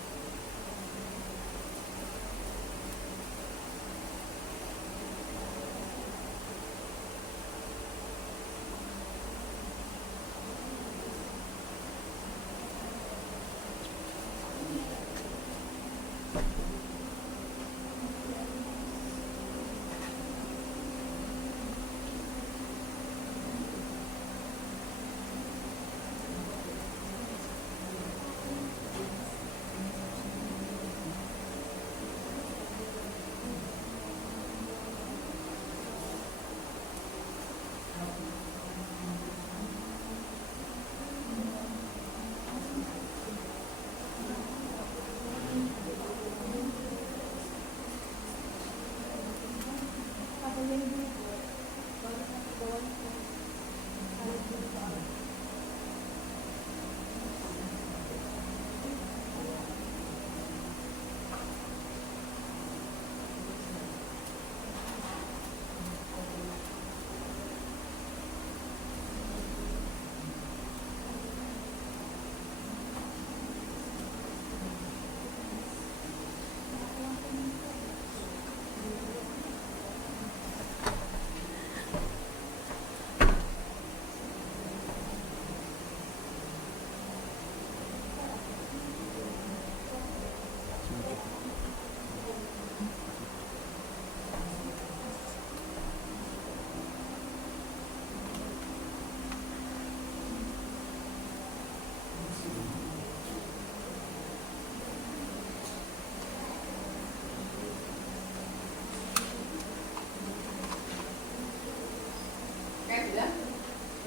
Sudah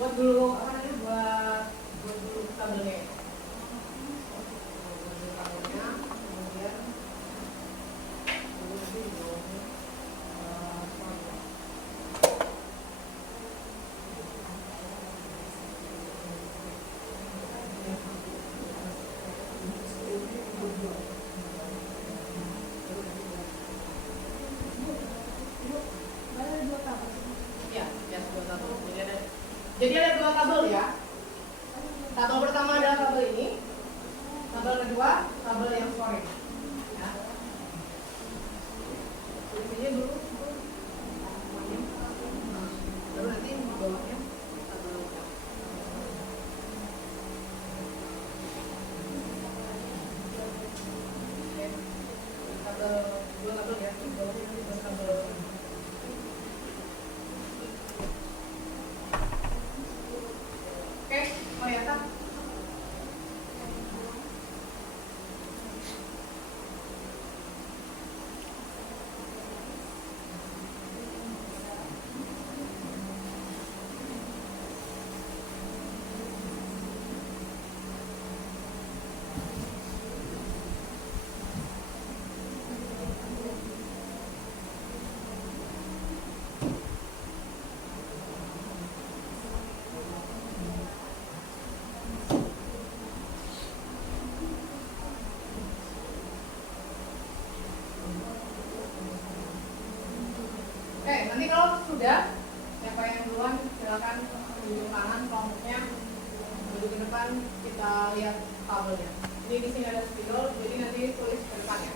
buat dulu apa namanya buat dulu tabelnya. Buat dulu tabelnya, kemudian jadi ada dua tabel ya. Tabel pertama adalah tabel ini. Tabel kedua tabel yang sore. Ya. Tulisannya dulu. Baru nanti di bawahnya tabel lengkap. Oke. Tabel dua tabel ya. Di bawahnya nanti dua tabel. Nanti kalau sudah, siapa yang duluan silakan tunjuk tangan kelompoknya, duduk ke depan, kita lihat tabelnya. Ini di sini ada spidol, jadi nanti tulis ke depan ya.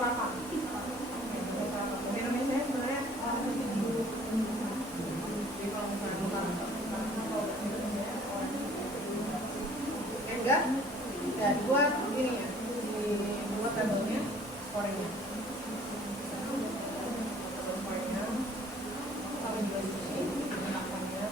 Kelapa. Di Indonesia sebenarnya orang lebih dulu. Jadi kalau misalnya kalau Indonesia orang enggak, ya dibuat ini ya, dibuat tabelnya, skornya. Skornya, kalau juga di sini, penerapannya,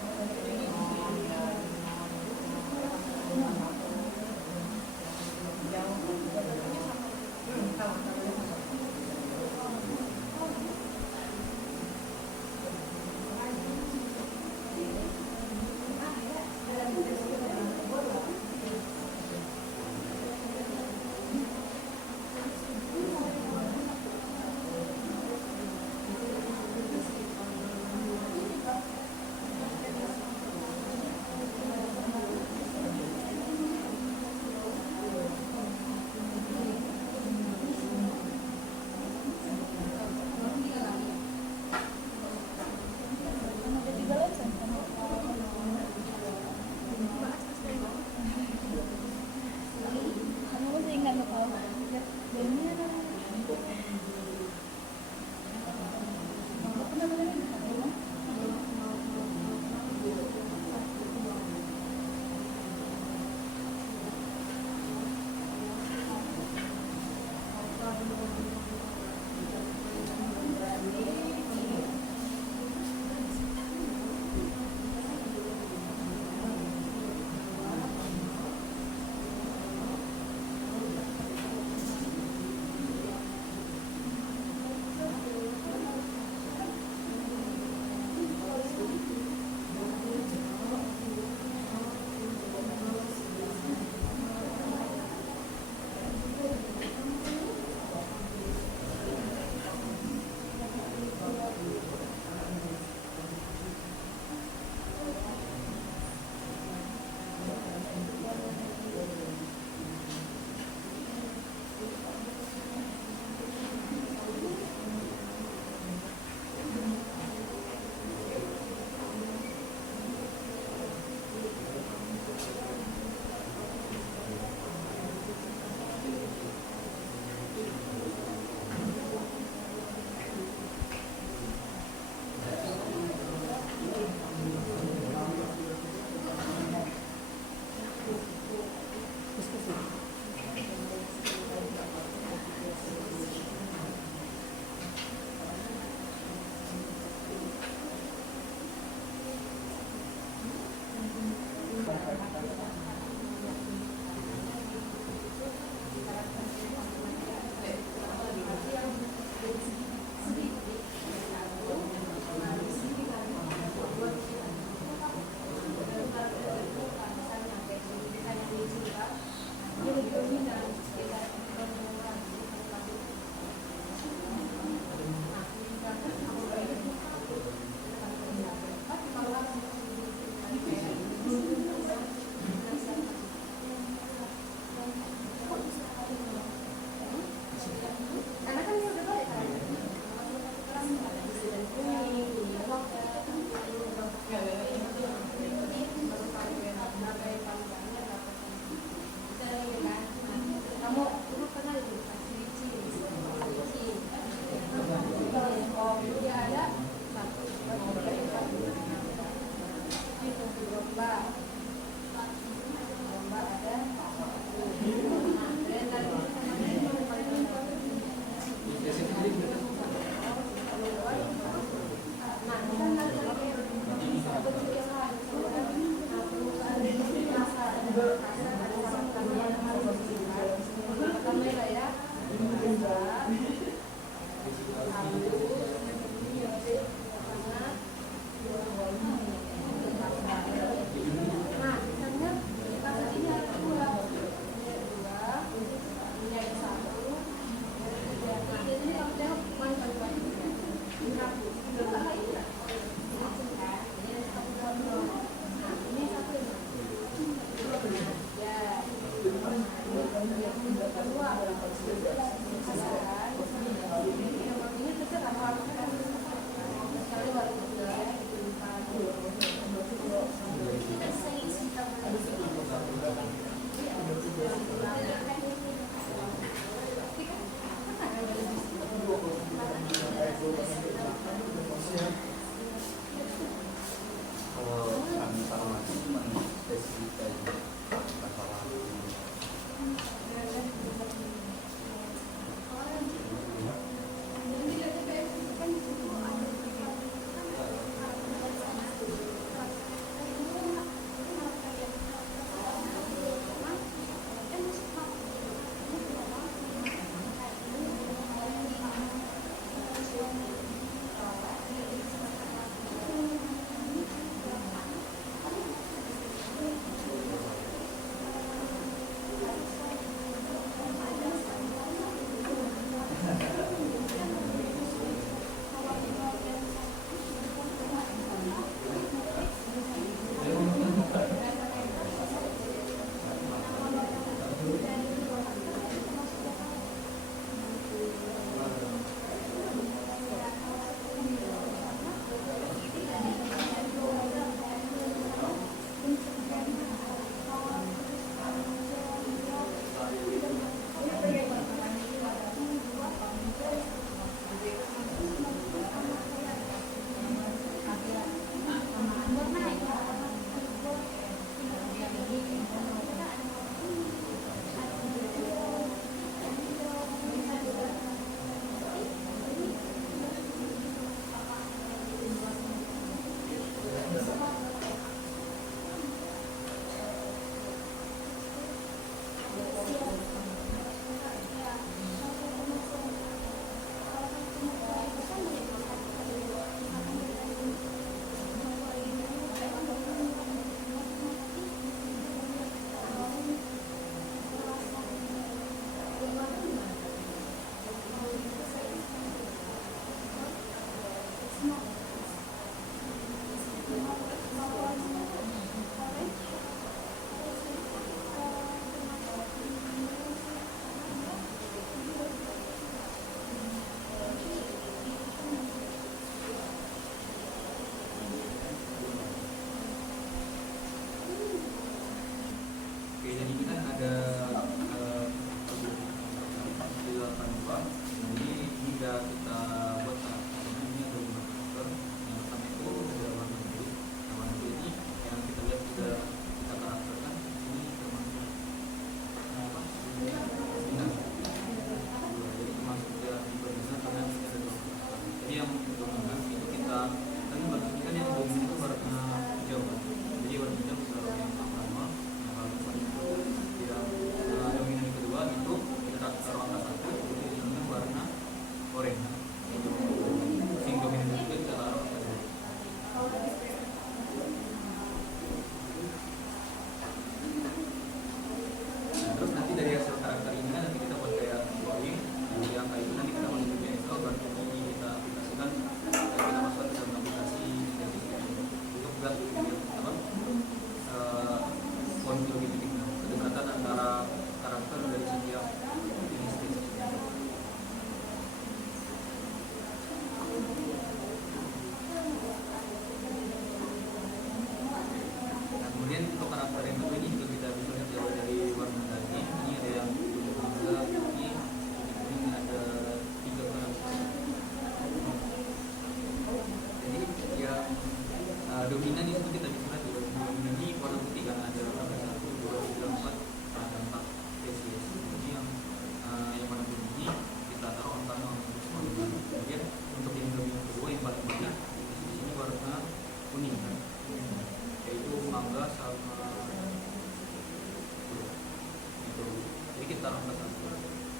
satu.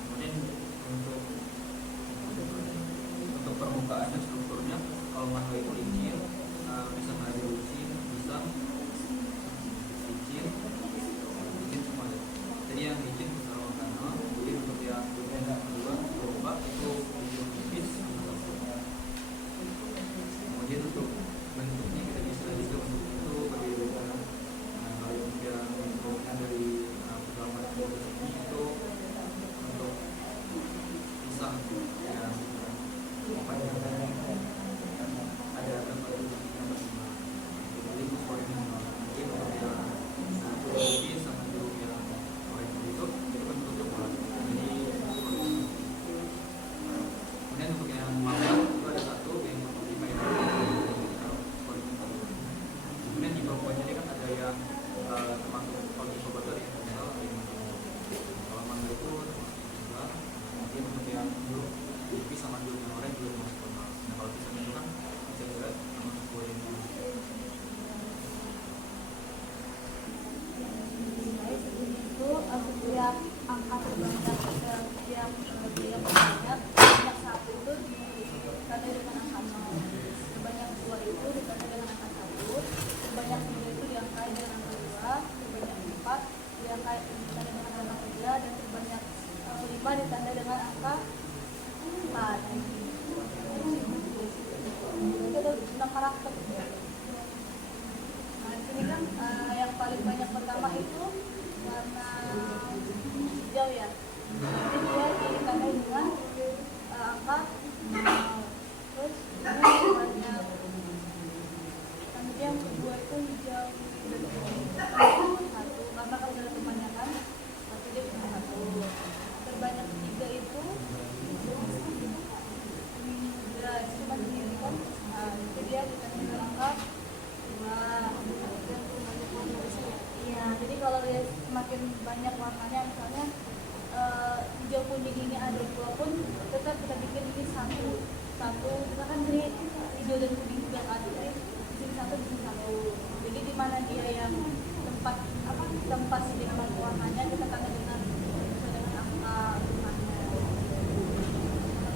Kemudian untuk permukaannya, strukturnya, kalau mangga itu licin, bisa menjadi licin, bisa licin semua ya. Jadi yang licin besar tanah, kemudian untuk yang kedua lomba itu licin tipis. Kemudian untuk bentuknya kita bisa juga bentuk itu berbeda. Nah, kalau yang bentuknya dari pertama itu untuk pisang ya, panjang ada tempat yang bersama. Jadi skornya mungkin untuk yang tipis sama jeruk yang oranye itu kan untuk coklat. Jadi kemudian untuk yang mangga itu ada satu yang seperti kayak kemudian di bawahnya ini kan ada yang termasuk kalau di bawah dari kalau mangga itu termasuk juga. Kemudian untuk yang jeruk tipis sama jeruk yang oranye juga termasuk total. Nah kalau pisang itu kan bisa juga termasuk goreng. Itu setiap angka terbanyak setiap biaya terbanyak banyak satu itu ditandai dengan angka 0, sebanyak 2 itu ditandai dengan angka 1, sebanyak 3 itu diangkai dengan angka 2, sebanyak 4 diangkai ditandai dengan angka 3, dan sebanyak 5 ditandai dengan angka 4. Itu ada 6 karakter. Nah di sini kan yang paling banyak pertama itu warna hijau ya. Jadi dia ditandai dengan angka 0. Terus ini banyak. Kemudian yang kedua itu hijau satu, karena kan sudah kebanyakan satu dia cuma satu. Terbanyak 3 itu ya cuma sendiri kan. Itu dia ditandai dengan angka 2. Iya, jadi kalau dia semakin banyak warnanya, misalnya hijau kuning ini ada 2 pun tetap kita bikin ini satu, misalkan ini hijau dan kuning juga kan, jadi di sini satu, di sini satu. Jadi di mana dia yang tempat sedikit warnanya kita tanda dengan angka warnanya.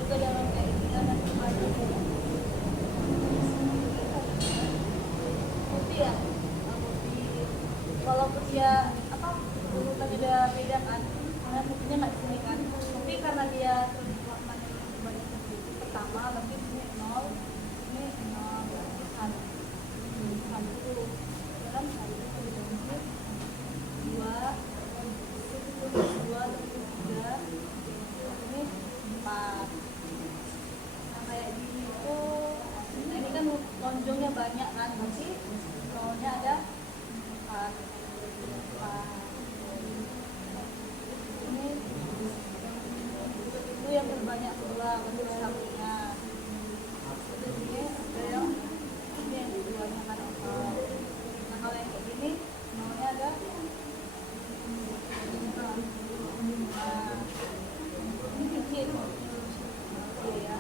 Juga dalam kayak ini ada putih ya. Walaupun dia urutannya udah beda kan, karena putihnya nggak disini kan, tapi karena dia warnanya banyak seperti itu, pertama lebih ini 0, ini 0, berarti 1, dalam 1, 2, 2, 3, ini 4. Nah kayak gini itu, nah ini kan lonjongnya banyak kan, berarti 0-nya ada 4. Ini itu yang terbanyak sebelah bentuk sampingnya. Terus ini ada yang ini yang keduanya kan. Nah kalau yang kayak gini namanya ada ini dikit. Iya.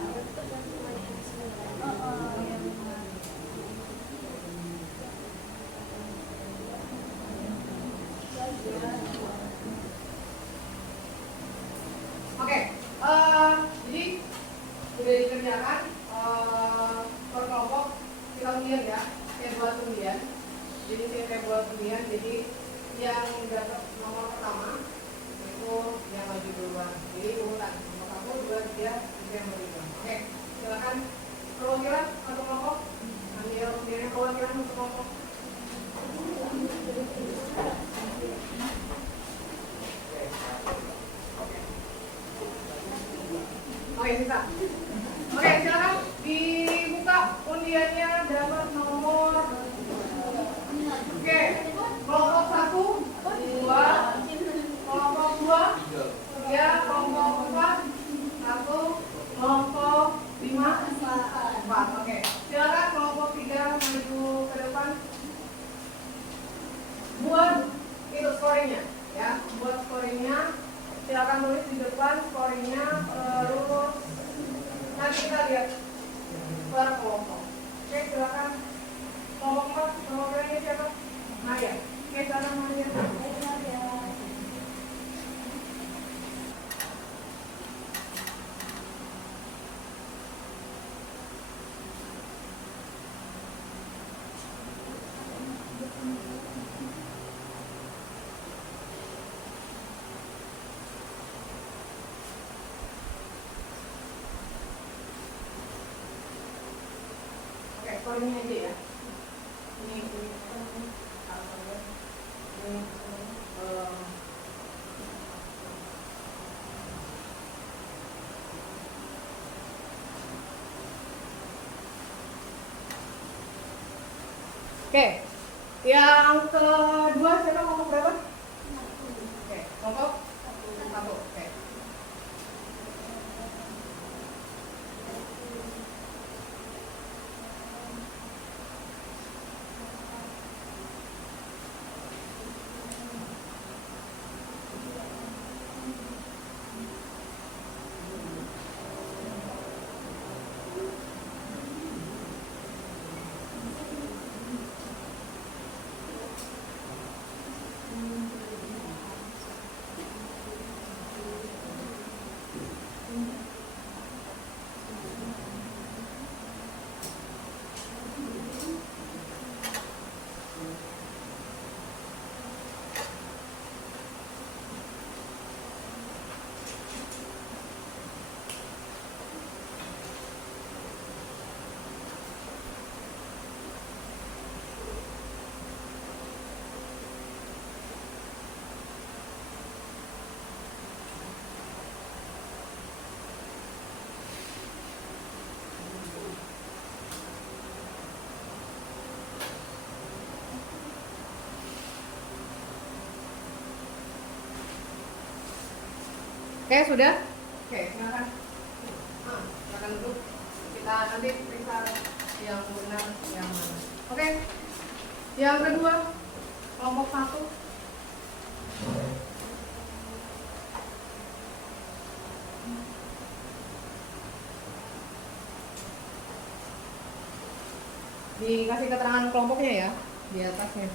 Oke, jadi sudah dikerjakan per kelompok kita undian ya, saya buat undian. Jadi saya buat undian, jadi yang dapat nomor pertama itu yang maju duluan. Jadi urutan nomor 1, 2, 3, itu yang maju duluan. Oke, silakan perwakilan satu kelompok, ambil undiannya perwakilan satu kelompok. Oke, sisa. Oke, silakan dibuka undiannya dapat nomor. Oke, kelompok 1, 2, kelompok 2, 3, kelompok 4, 1, kelompok 5, 4. Oke, silakan kelompok 3 maju ke depan. Buat itu scoringnya, ya, buat scoringnya. Silakan tulis di depan scoringnya, terus nanti kita lihat per kelompok. Oke, silakan kelompok 4, kelompoknya siapa? Maria. Oke, silakan Maria. karakter ini aja ya. Ini karakternya. Ini Oke, yang kedua siapa ngomong berapa? Oke, kelompok satu. Oke. Oke, sudah? Oke, silakan. Silakan duduk. Kita nanti periksa yang benar yang mana. Oke. Yang kedua, kelompok satu. Dikasih keterangan kelompoknya ya di atasnya.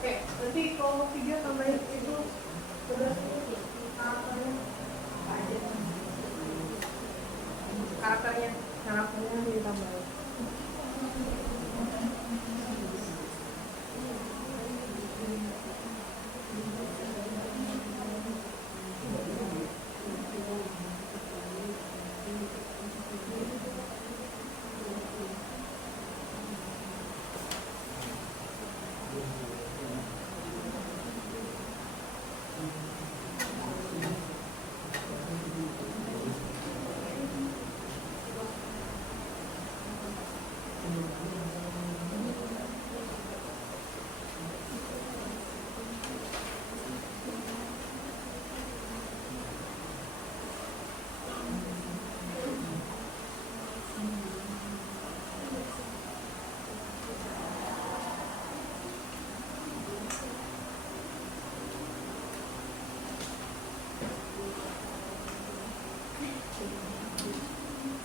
Oke, nanti kelompok 3 tambahin itu sebelah sini karakternya apa aja? Karakternya ditambahin.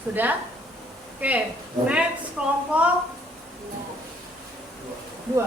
Sudah? Oke, next kelompok 2.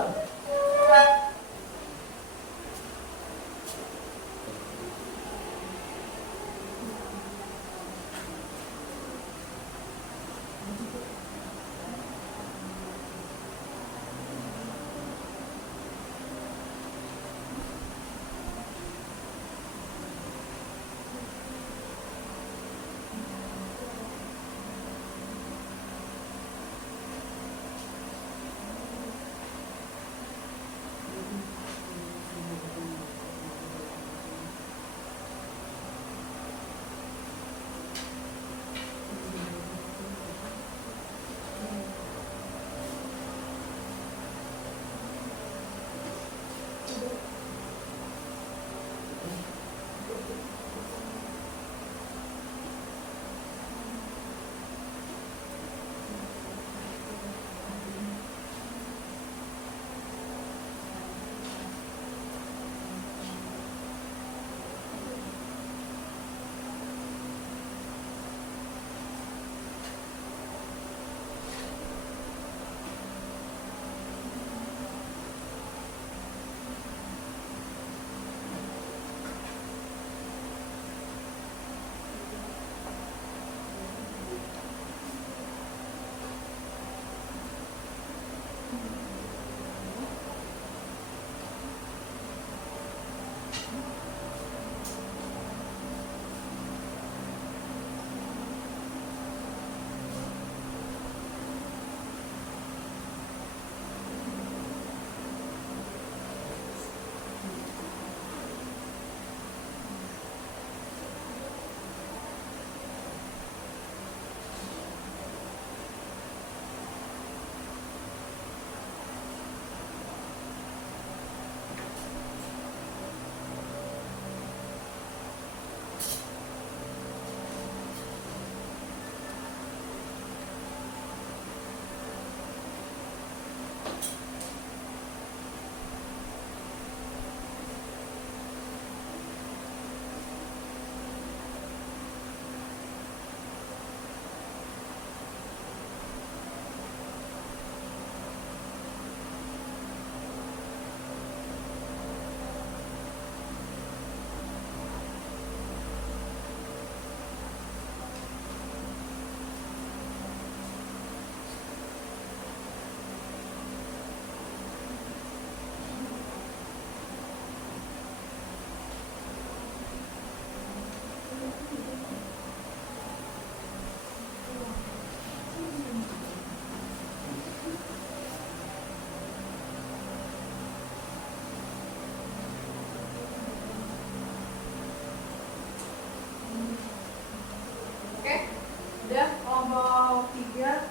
Kelompok 3,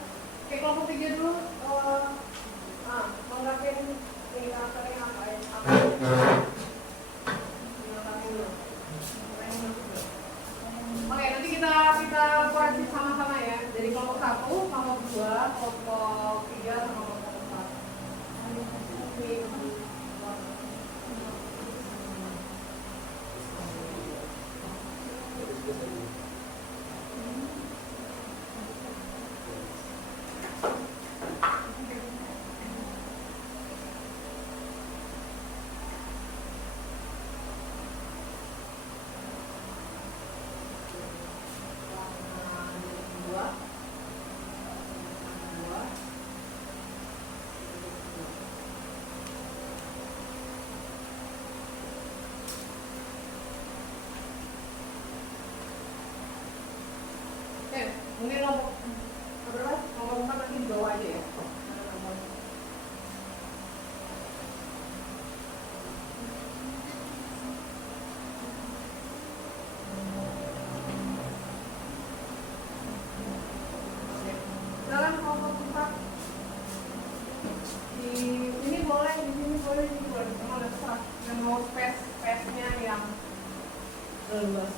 kelompok 3 dulu. Mengerjakan ini karakternya apa ya? Oke, nanti kita koreksi sama-sama ya. Jadi kelompok 1, kelompok 2, kelompok 3, sama kelompok 4. Mungkin kelompok berapa? Kelompok 4 nanti di bawah aja ya. Silakan kelompok 4. Di sini boleh, di sini boleh, di sini boleh. Memang ada terserah. Yang mau space-nya yang luas.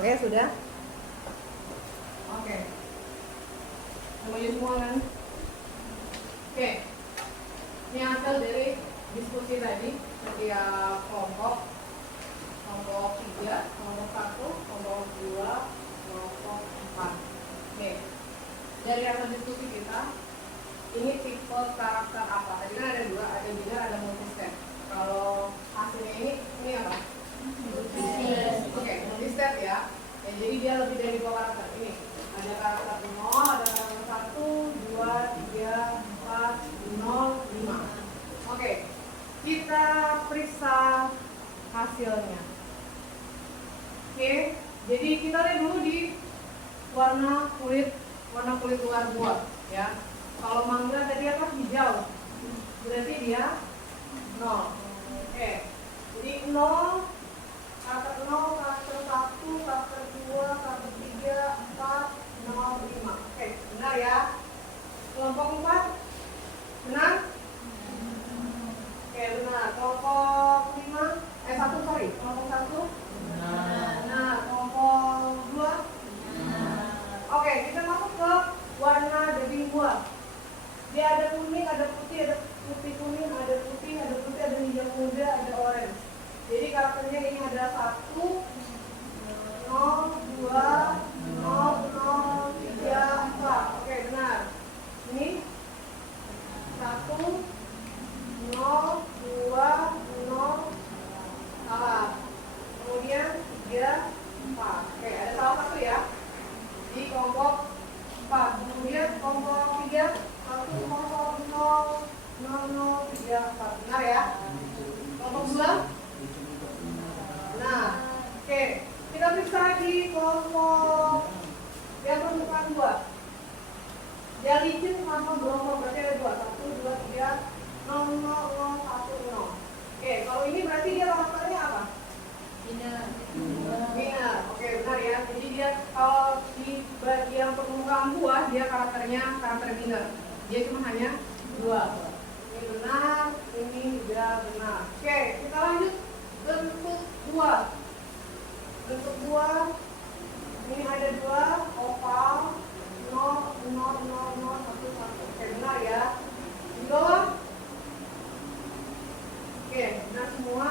Oke, sudah? Oke. Semuanya semua kan? Oke. Ini hasil dari diskusi tadi setiap kelompok 3, kelompok 1, kelompok 2, kelompok 4. Oke. Dari hasil diskusi kita, ini tipe karakter apa? Tadi kan ada 2, ada biner, ada multi-step. Kalau hasilnya ini apa? Oke, multi-step ya. Jadi dia lebih dari 2 karakter. Ini ada karakter 0, ada karakter 1, 2, 3, 4, 0, 5. Oke, kita periksa hasilnya. Oke, jadi kita lihat dulu di warna kulit luar buah ya. Kalau mangga tadi apa? Hijau, berarti dia 0. Oke, jadi 0, karakter 0, karakter 1, karakter 2, karakter 3, 4, 0, 5. Oke, benar ya. Kelompok 4, benar? Oke, benar. Kelompok 5, kelompok 1, benar. Kelompok 2, oke, kita masuk ke warna daging buah. Dia ada kuning, ada putih, ada putih kuning, ada putih, ada hijau muda, ada orange. Jadi karakternya ini ada 1, 0, 2, 0, 0, 3, 4. Oke, benar. Ini 1, 0, 2, 0, salah. Kemudian 3, 4. Oke, ada salah satu ya. Di kelompok 4. Kemudian kelompok 3, 1, 0, 0, 0, 3, 4. Benar ya. Kelompok 2. Nah, oke. Kita periksa di kelompok yang permukaan 2. Dia licin sama beromong, berarti ada 2. 1, 2, 3, 0, 0, 0, 1, 0. Oke, kalau ini berarti dia karakternya apa? Biner. Oke, benar ya. Jadi dia kalau di bagian permukaan buah dia karakternya karakter biner. Dia cuma hanya 2. Ini benar, ini juga benar. Oke, kita lanjut bentuk buah. Bentuk buah ini ada 2, oval, 0, 0, 0, 0, 1, 1. Oke, benar ya. Di bawah. Oke, benar semua.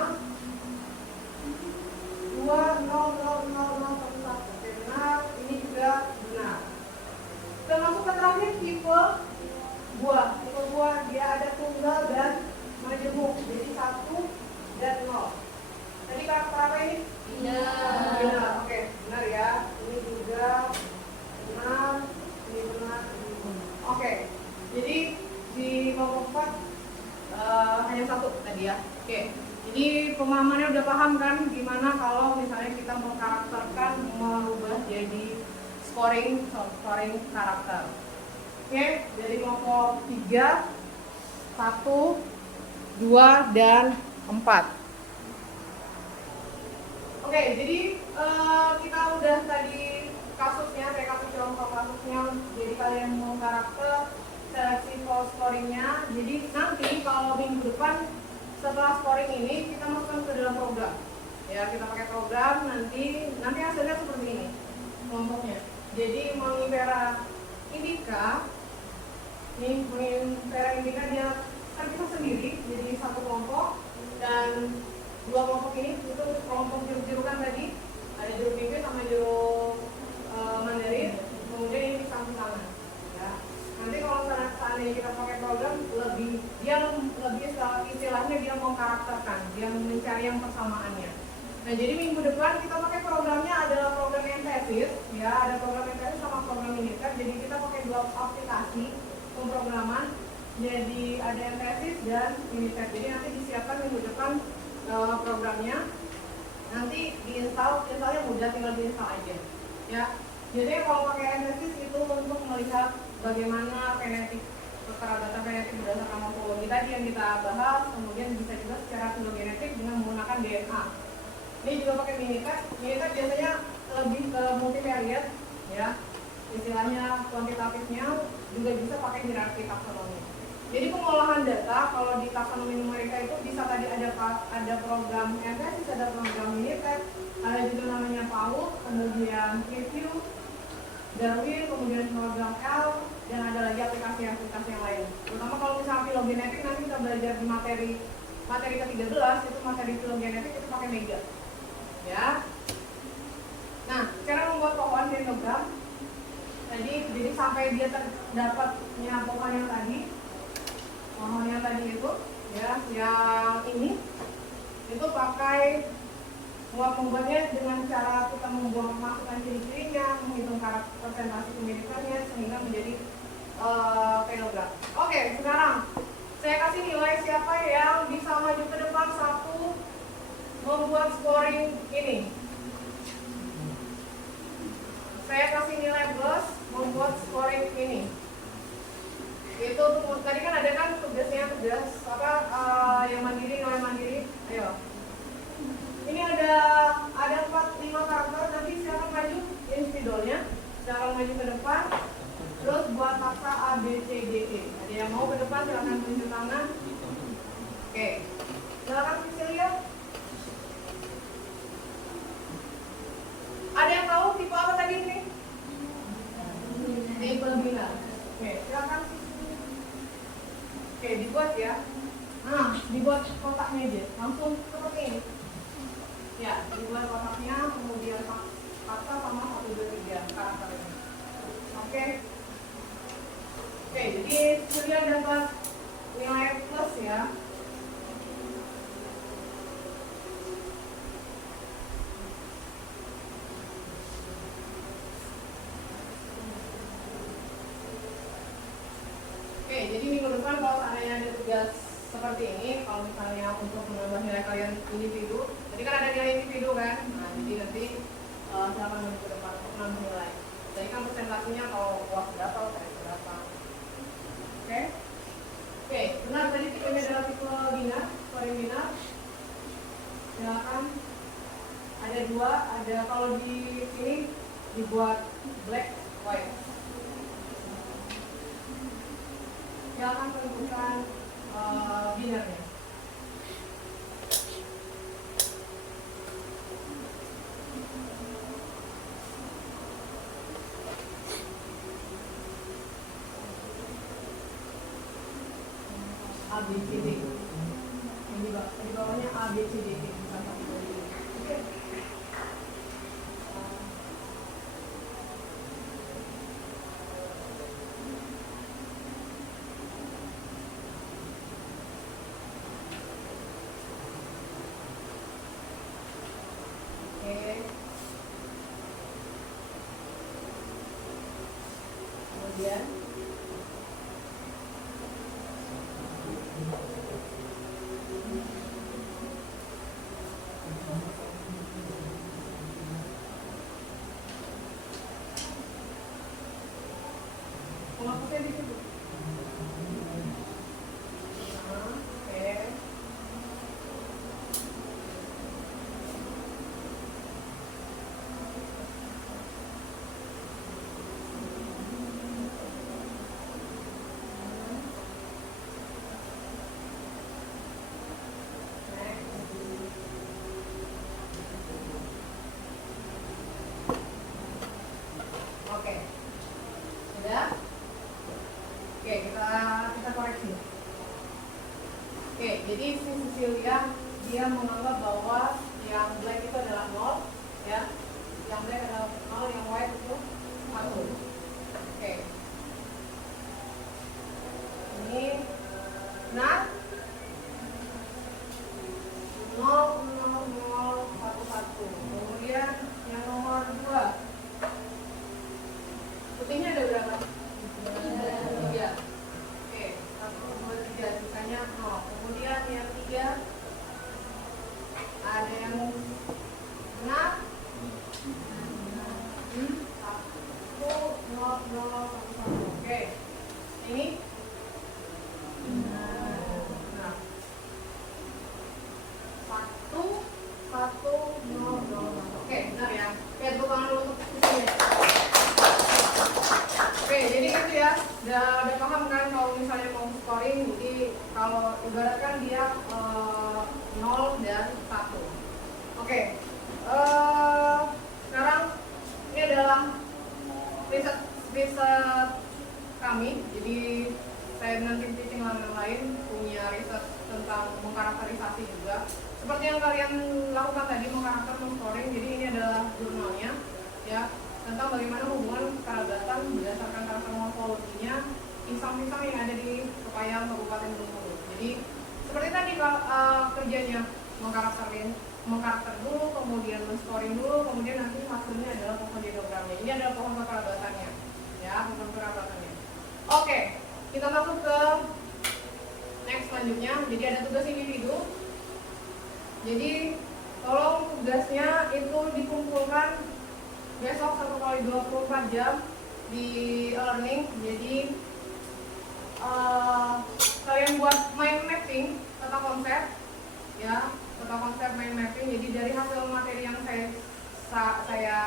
2, 0, 0, 0, 0, 1, 1. Oke, benar. Ini juga benar. Kita masuk ke terakhir tipe buah. Tipe buah dia ada tunggal dan majemuk. Jadi 1 dan 0. Tadi karakter apa ini? Benar. Oke, benar ya. Ini juga benar. Ini benar. Ini benar. Oke. Jadi di kelompok 4 hanya 1 tadi ya. Oke. Jadi pemahamannya udah paham kan gimana kalau misalnya kita mengkarakterkan, merubah jadi scoring karakter. Oke, dari kelompok 3, 1, 2, dan 4. Oke, jadi kita udah tadi kasusnya, rekapitulasi contoh kasusnya. Jadi kalian mau karakter, seleksi post scoringnya. Jadi nanti kalau minggu depan setelah scoring ini kita masukkan ke dalam program. Ya, kita pakai program nanti hasilnya seperti ini kelompoknya. Jadi Mangifera indica, dia terpisah sendiri jadi satu kelompok, dan 2 kelompok ini itu kelompok jeruk-jerukan tadi, ada jeruk nipis sama jeruk mandarin, kemudian ini pisang-pisangan. Ya. Nanti kalau seandainya kita pakai program dia lebih istilahnya dia mengkarakterkan, dia mencari yang persamaannya. Nah, jadi minggu depan kita pakai programnya adalah program Entesis, ya, ada program Entesis sama program Unicef. Jadi kita pakai 2 aplikasi pemrograman, jadi ada Entesis dan Unicef. Jadi nanti disiapkan minggu depan programnya, nanti installnya mudah, tinggal diinstal aja, ya. Jadi kalau pakai Entesis itu untuk melihat bagaimana genetik, kekerabatan genetik berdasarkan morfologi tadi yang kita bahas, kemudian bisa juga secara filogenetik dengan menggunakan DNA. Ini juga pakai Minitab biasanya lebih ke multivariate, ya, istilahnya kuantitatifnya juga bisa pakai hierarki taksonomi. Jadi pengolahan data kalau di taksonomi numerika itu bisa tadi ada program MSIS, ada program Minitab, ada juga namanya PAUD, kemudian Preview, Darwin, kemudian program L, dan ada lagi aplikasi-aplikasi yang lain. Terutama kalau misalnya filogenetik nanti kita belajar di materi ke-13 itu materi filogenetik itu pakai Mega. Ya. Nah, cara membuat pohon dendrogram. Jadi sampai dia dapatnya pohon yang tadi itu ya, yang ini itu pakai membuatnya dengan cara kita masukkan ciri-cirinya, menghitung persentase kemiripannya sehingga menjadi kilogram. Oke, sekarang saya kasih nilai siapa yang bisa maju ke depan satu membuat scoring ini. Saya kasih nilai plus membuat scoring ini. Itu tadi kan ada kan tugas yang mandiri, nilai mandiri. Ayo. Ini ada 4-5 karakter, nanti silakan maju individualnya, silakan maju ke depan. Terus buat taksa A, B, C, D, E. Ada yang mau ke depan silakan tunjuk tangan. Oke. Silakan Cecilia. Ada yang tahu tipe apa tadi ini? Tipe binar. Oke, silakan. Oke, dibuat ya. Nah, dibuat kotaknya aja. Langsung seperti ini. Ya, dibuat kotaknya, kemudian kata sama 1, 2, 3 karakter ini. Oke. Oke, jadi Surya dapat nilai plus ya. Oke, jadi minggu depan kalau seandainya ada tugas seperti ini, kalau misalnya untuk menambah nilai kalian individu, jadi kan ada nilai individu kan, nah jadi nanti silakan maju ke depan untuk menambah nilai. Jadi kan presentasinya kalau UAS berapa, UTS berapa. Oke, oke, benar tadi tipenya adalah tipe binar, scoring binar. Silakan. Ada 2, ada kalau di sini dibuat black, white. Silakan tentukan binarnya. A, B, C, D. Di bawahnya A, B, C, D. Bukan 1, 2, 3. Oke. Kemudian penghapusnya di situ. Oke. Oke, sudah. Oke, kita koreksi. Oke, jadi si Cecilia dia menganggap bahwa yang black itu adalah 0, ya. Yang black adalah 0, yang white itu 1. Oke. Ini benar. 0, 0, 0, 1, 1. Kemudian yang nomor 2. Putihnya ada berapa? 3. Oke, 1, 2, 3. Sisanya 0. Kemudian yang 3 ada yang benar. 1, 0, 0, 1, 1. Oke. Ini Oke, sekarang ini adalah riset kami. Jadi saya dengan tim teaching lain punya riset tentang mengkarakterisasi juga. Seperti yang kalian lakukan tadi, mengkarakter, men-scoring. Jadi ini adalah jurnalnya, ya, tentang bagaimana hubungan kekerabatan berdasarkan karakter morfologinya pisang-pisang yang ada di Kepayang Kabupaten Bengkulu. Jadi seperti tadi kerjanya mengkarakter dulu, kemudian men-scoring dulu, kemudian nanti hasilnya adalah pohon diagramnya. Ini adalah pohon kekerabatannya, ya, pohon kekerabatannya. Oke, kita masuk ke next selanjutnya. Jadi ada tugas individu. Jadi tolong tugasnya itu dikumpulkan besok 1 kali 24 jam di learning. Jadi kalian buat mind mapping tata konsep, ya, tata konsep mind mapping. Jadi dari hasil materi yang saya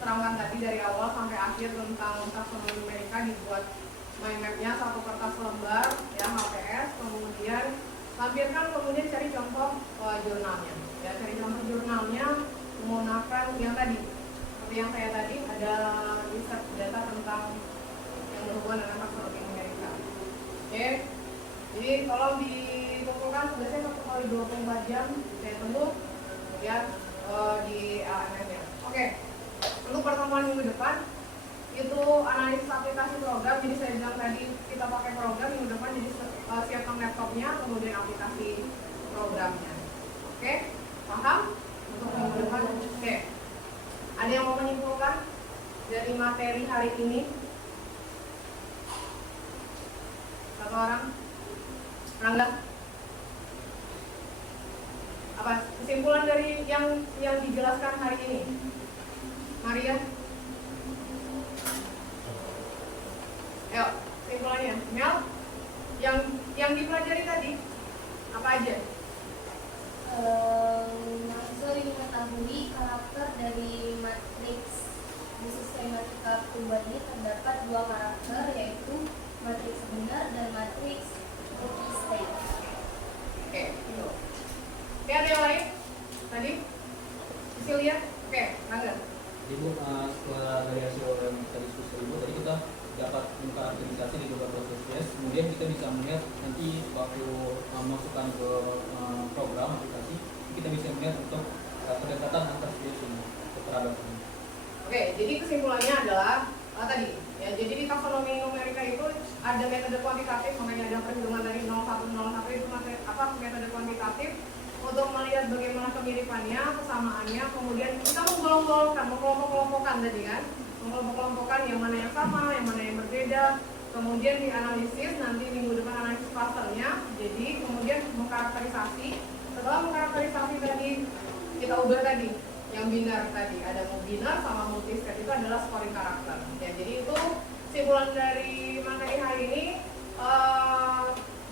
terangkan tadi dari awal sampai akhir tentang taksonomi numerika, dibuat mind mapnya satu kertas lembar, ya, HPS. Kemudian lampirkan, kemudian cari contoh jurnalnya, ya, cari contoh jurnalnya menggunakan yang tadi, seperti yang saya tadi ada riset data tentang yang berhubungan dengan taksonomi numerika. Oke, jadi tolong dikumpulkan tugasnya 1 kali 24 jam, saya tunggu, kemudian di LMS ya. Oke, untuk pertemuan minggu depan itu analisis aplikasi program. Jadi saya bilang tadi kita pakai program, minggu depan jadi siapkan laptopnya, kemudian aplikasi programnya. Oke, paham? Untuk minggu depan. Oke, ada yang mau menyimpulkan dari materi hari ini? Satu orang? Rangga? Apa kesimpulan dari yang dijelaskan hari ini? Maria? Ayo, kesimpulannya. Mel, yang dipelajari tadi apa aja? Mahasiswa ingin mengetahui karakter dari matriks sistematika pribadi. Terdapat 2 karakter, yaitu matriks benar dan matriks multi-state. Oke, itu. Oke, ada yang lain? Tadi? Cecilia? Oke, Rangga. Ibu, setelah dari hasil yang kita diskusi Ibu, tadi kita dapat mengkarakterisasi di beberapa proses, kemudian kita bisa melihat nanti waktu masukkan ke program aplikasi, kita bisa melihat untuk kedekatan antar spesies kekerabatan. Oke, jadi kesimpulannya adalah tadi, ya, jadi di taksonomi numerika itu ada metode kuantitatif, makanya ada perhitungan dari 0101 itu metode kuantitatif untuk melihat bagaimana kemiripannya, kesamaannya, kemudian kita menggolong-golongkan, mengkelompok-kelompokkan tadi kan, mengkelompok-kelompokkan yang mana yang sama, yang mana yang berbeda, kemudian dianalisis, nanti minggu depan analisis klasternya, jadi kemudian mengkarakterisasi. Setelah mengkarakterisasi tadi, kita ubah tadi, yang binar tadi, ada binar sama multi-state, itu adalah scoring karakter. Ya, jadi itu kesimpulan dari materi hari ini.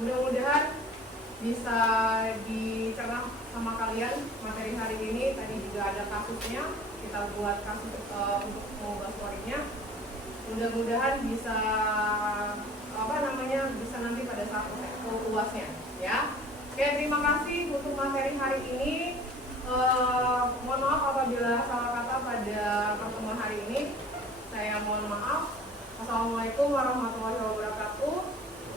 Mudah-mudahan bisa dicerna sama kalian materi hari ini. Tadi juga ada kasusnya, kita buat kasus untuk mengubah scoringnya. Mudah-mudahan bisa bisa nanti pada saat UASnya, ya. Oke, terima kasih untuk materi hari ini. Mohon maaf apabila salah kata pada pertemuan hari ini. Saya mohon maaf. Assalamualaikum warahmatullahi wabarakatuh.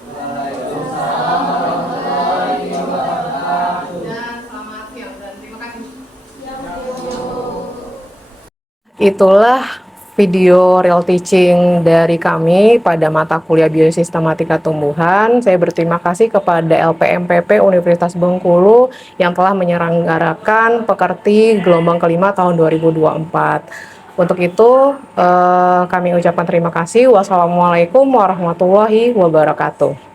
Waalaikumsalam warahmatullahi wabarakatuh. Dan selamat siang dan terima kasih. Itulah video real teaching dari kami pada mata kuliah Biosistematika Tumbuhan. Saya berterima kasih kepada LPMPP Universitas Bengkulu yang telah menyelenggarakan Pekerti gelombang kelima tahun 2024. Untuk itu kami ucapkan terima kasih. Wassalamualaikum warahmatullahi wabarakatuh.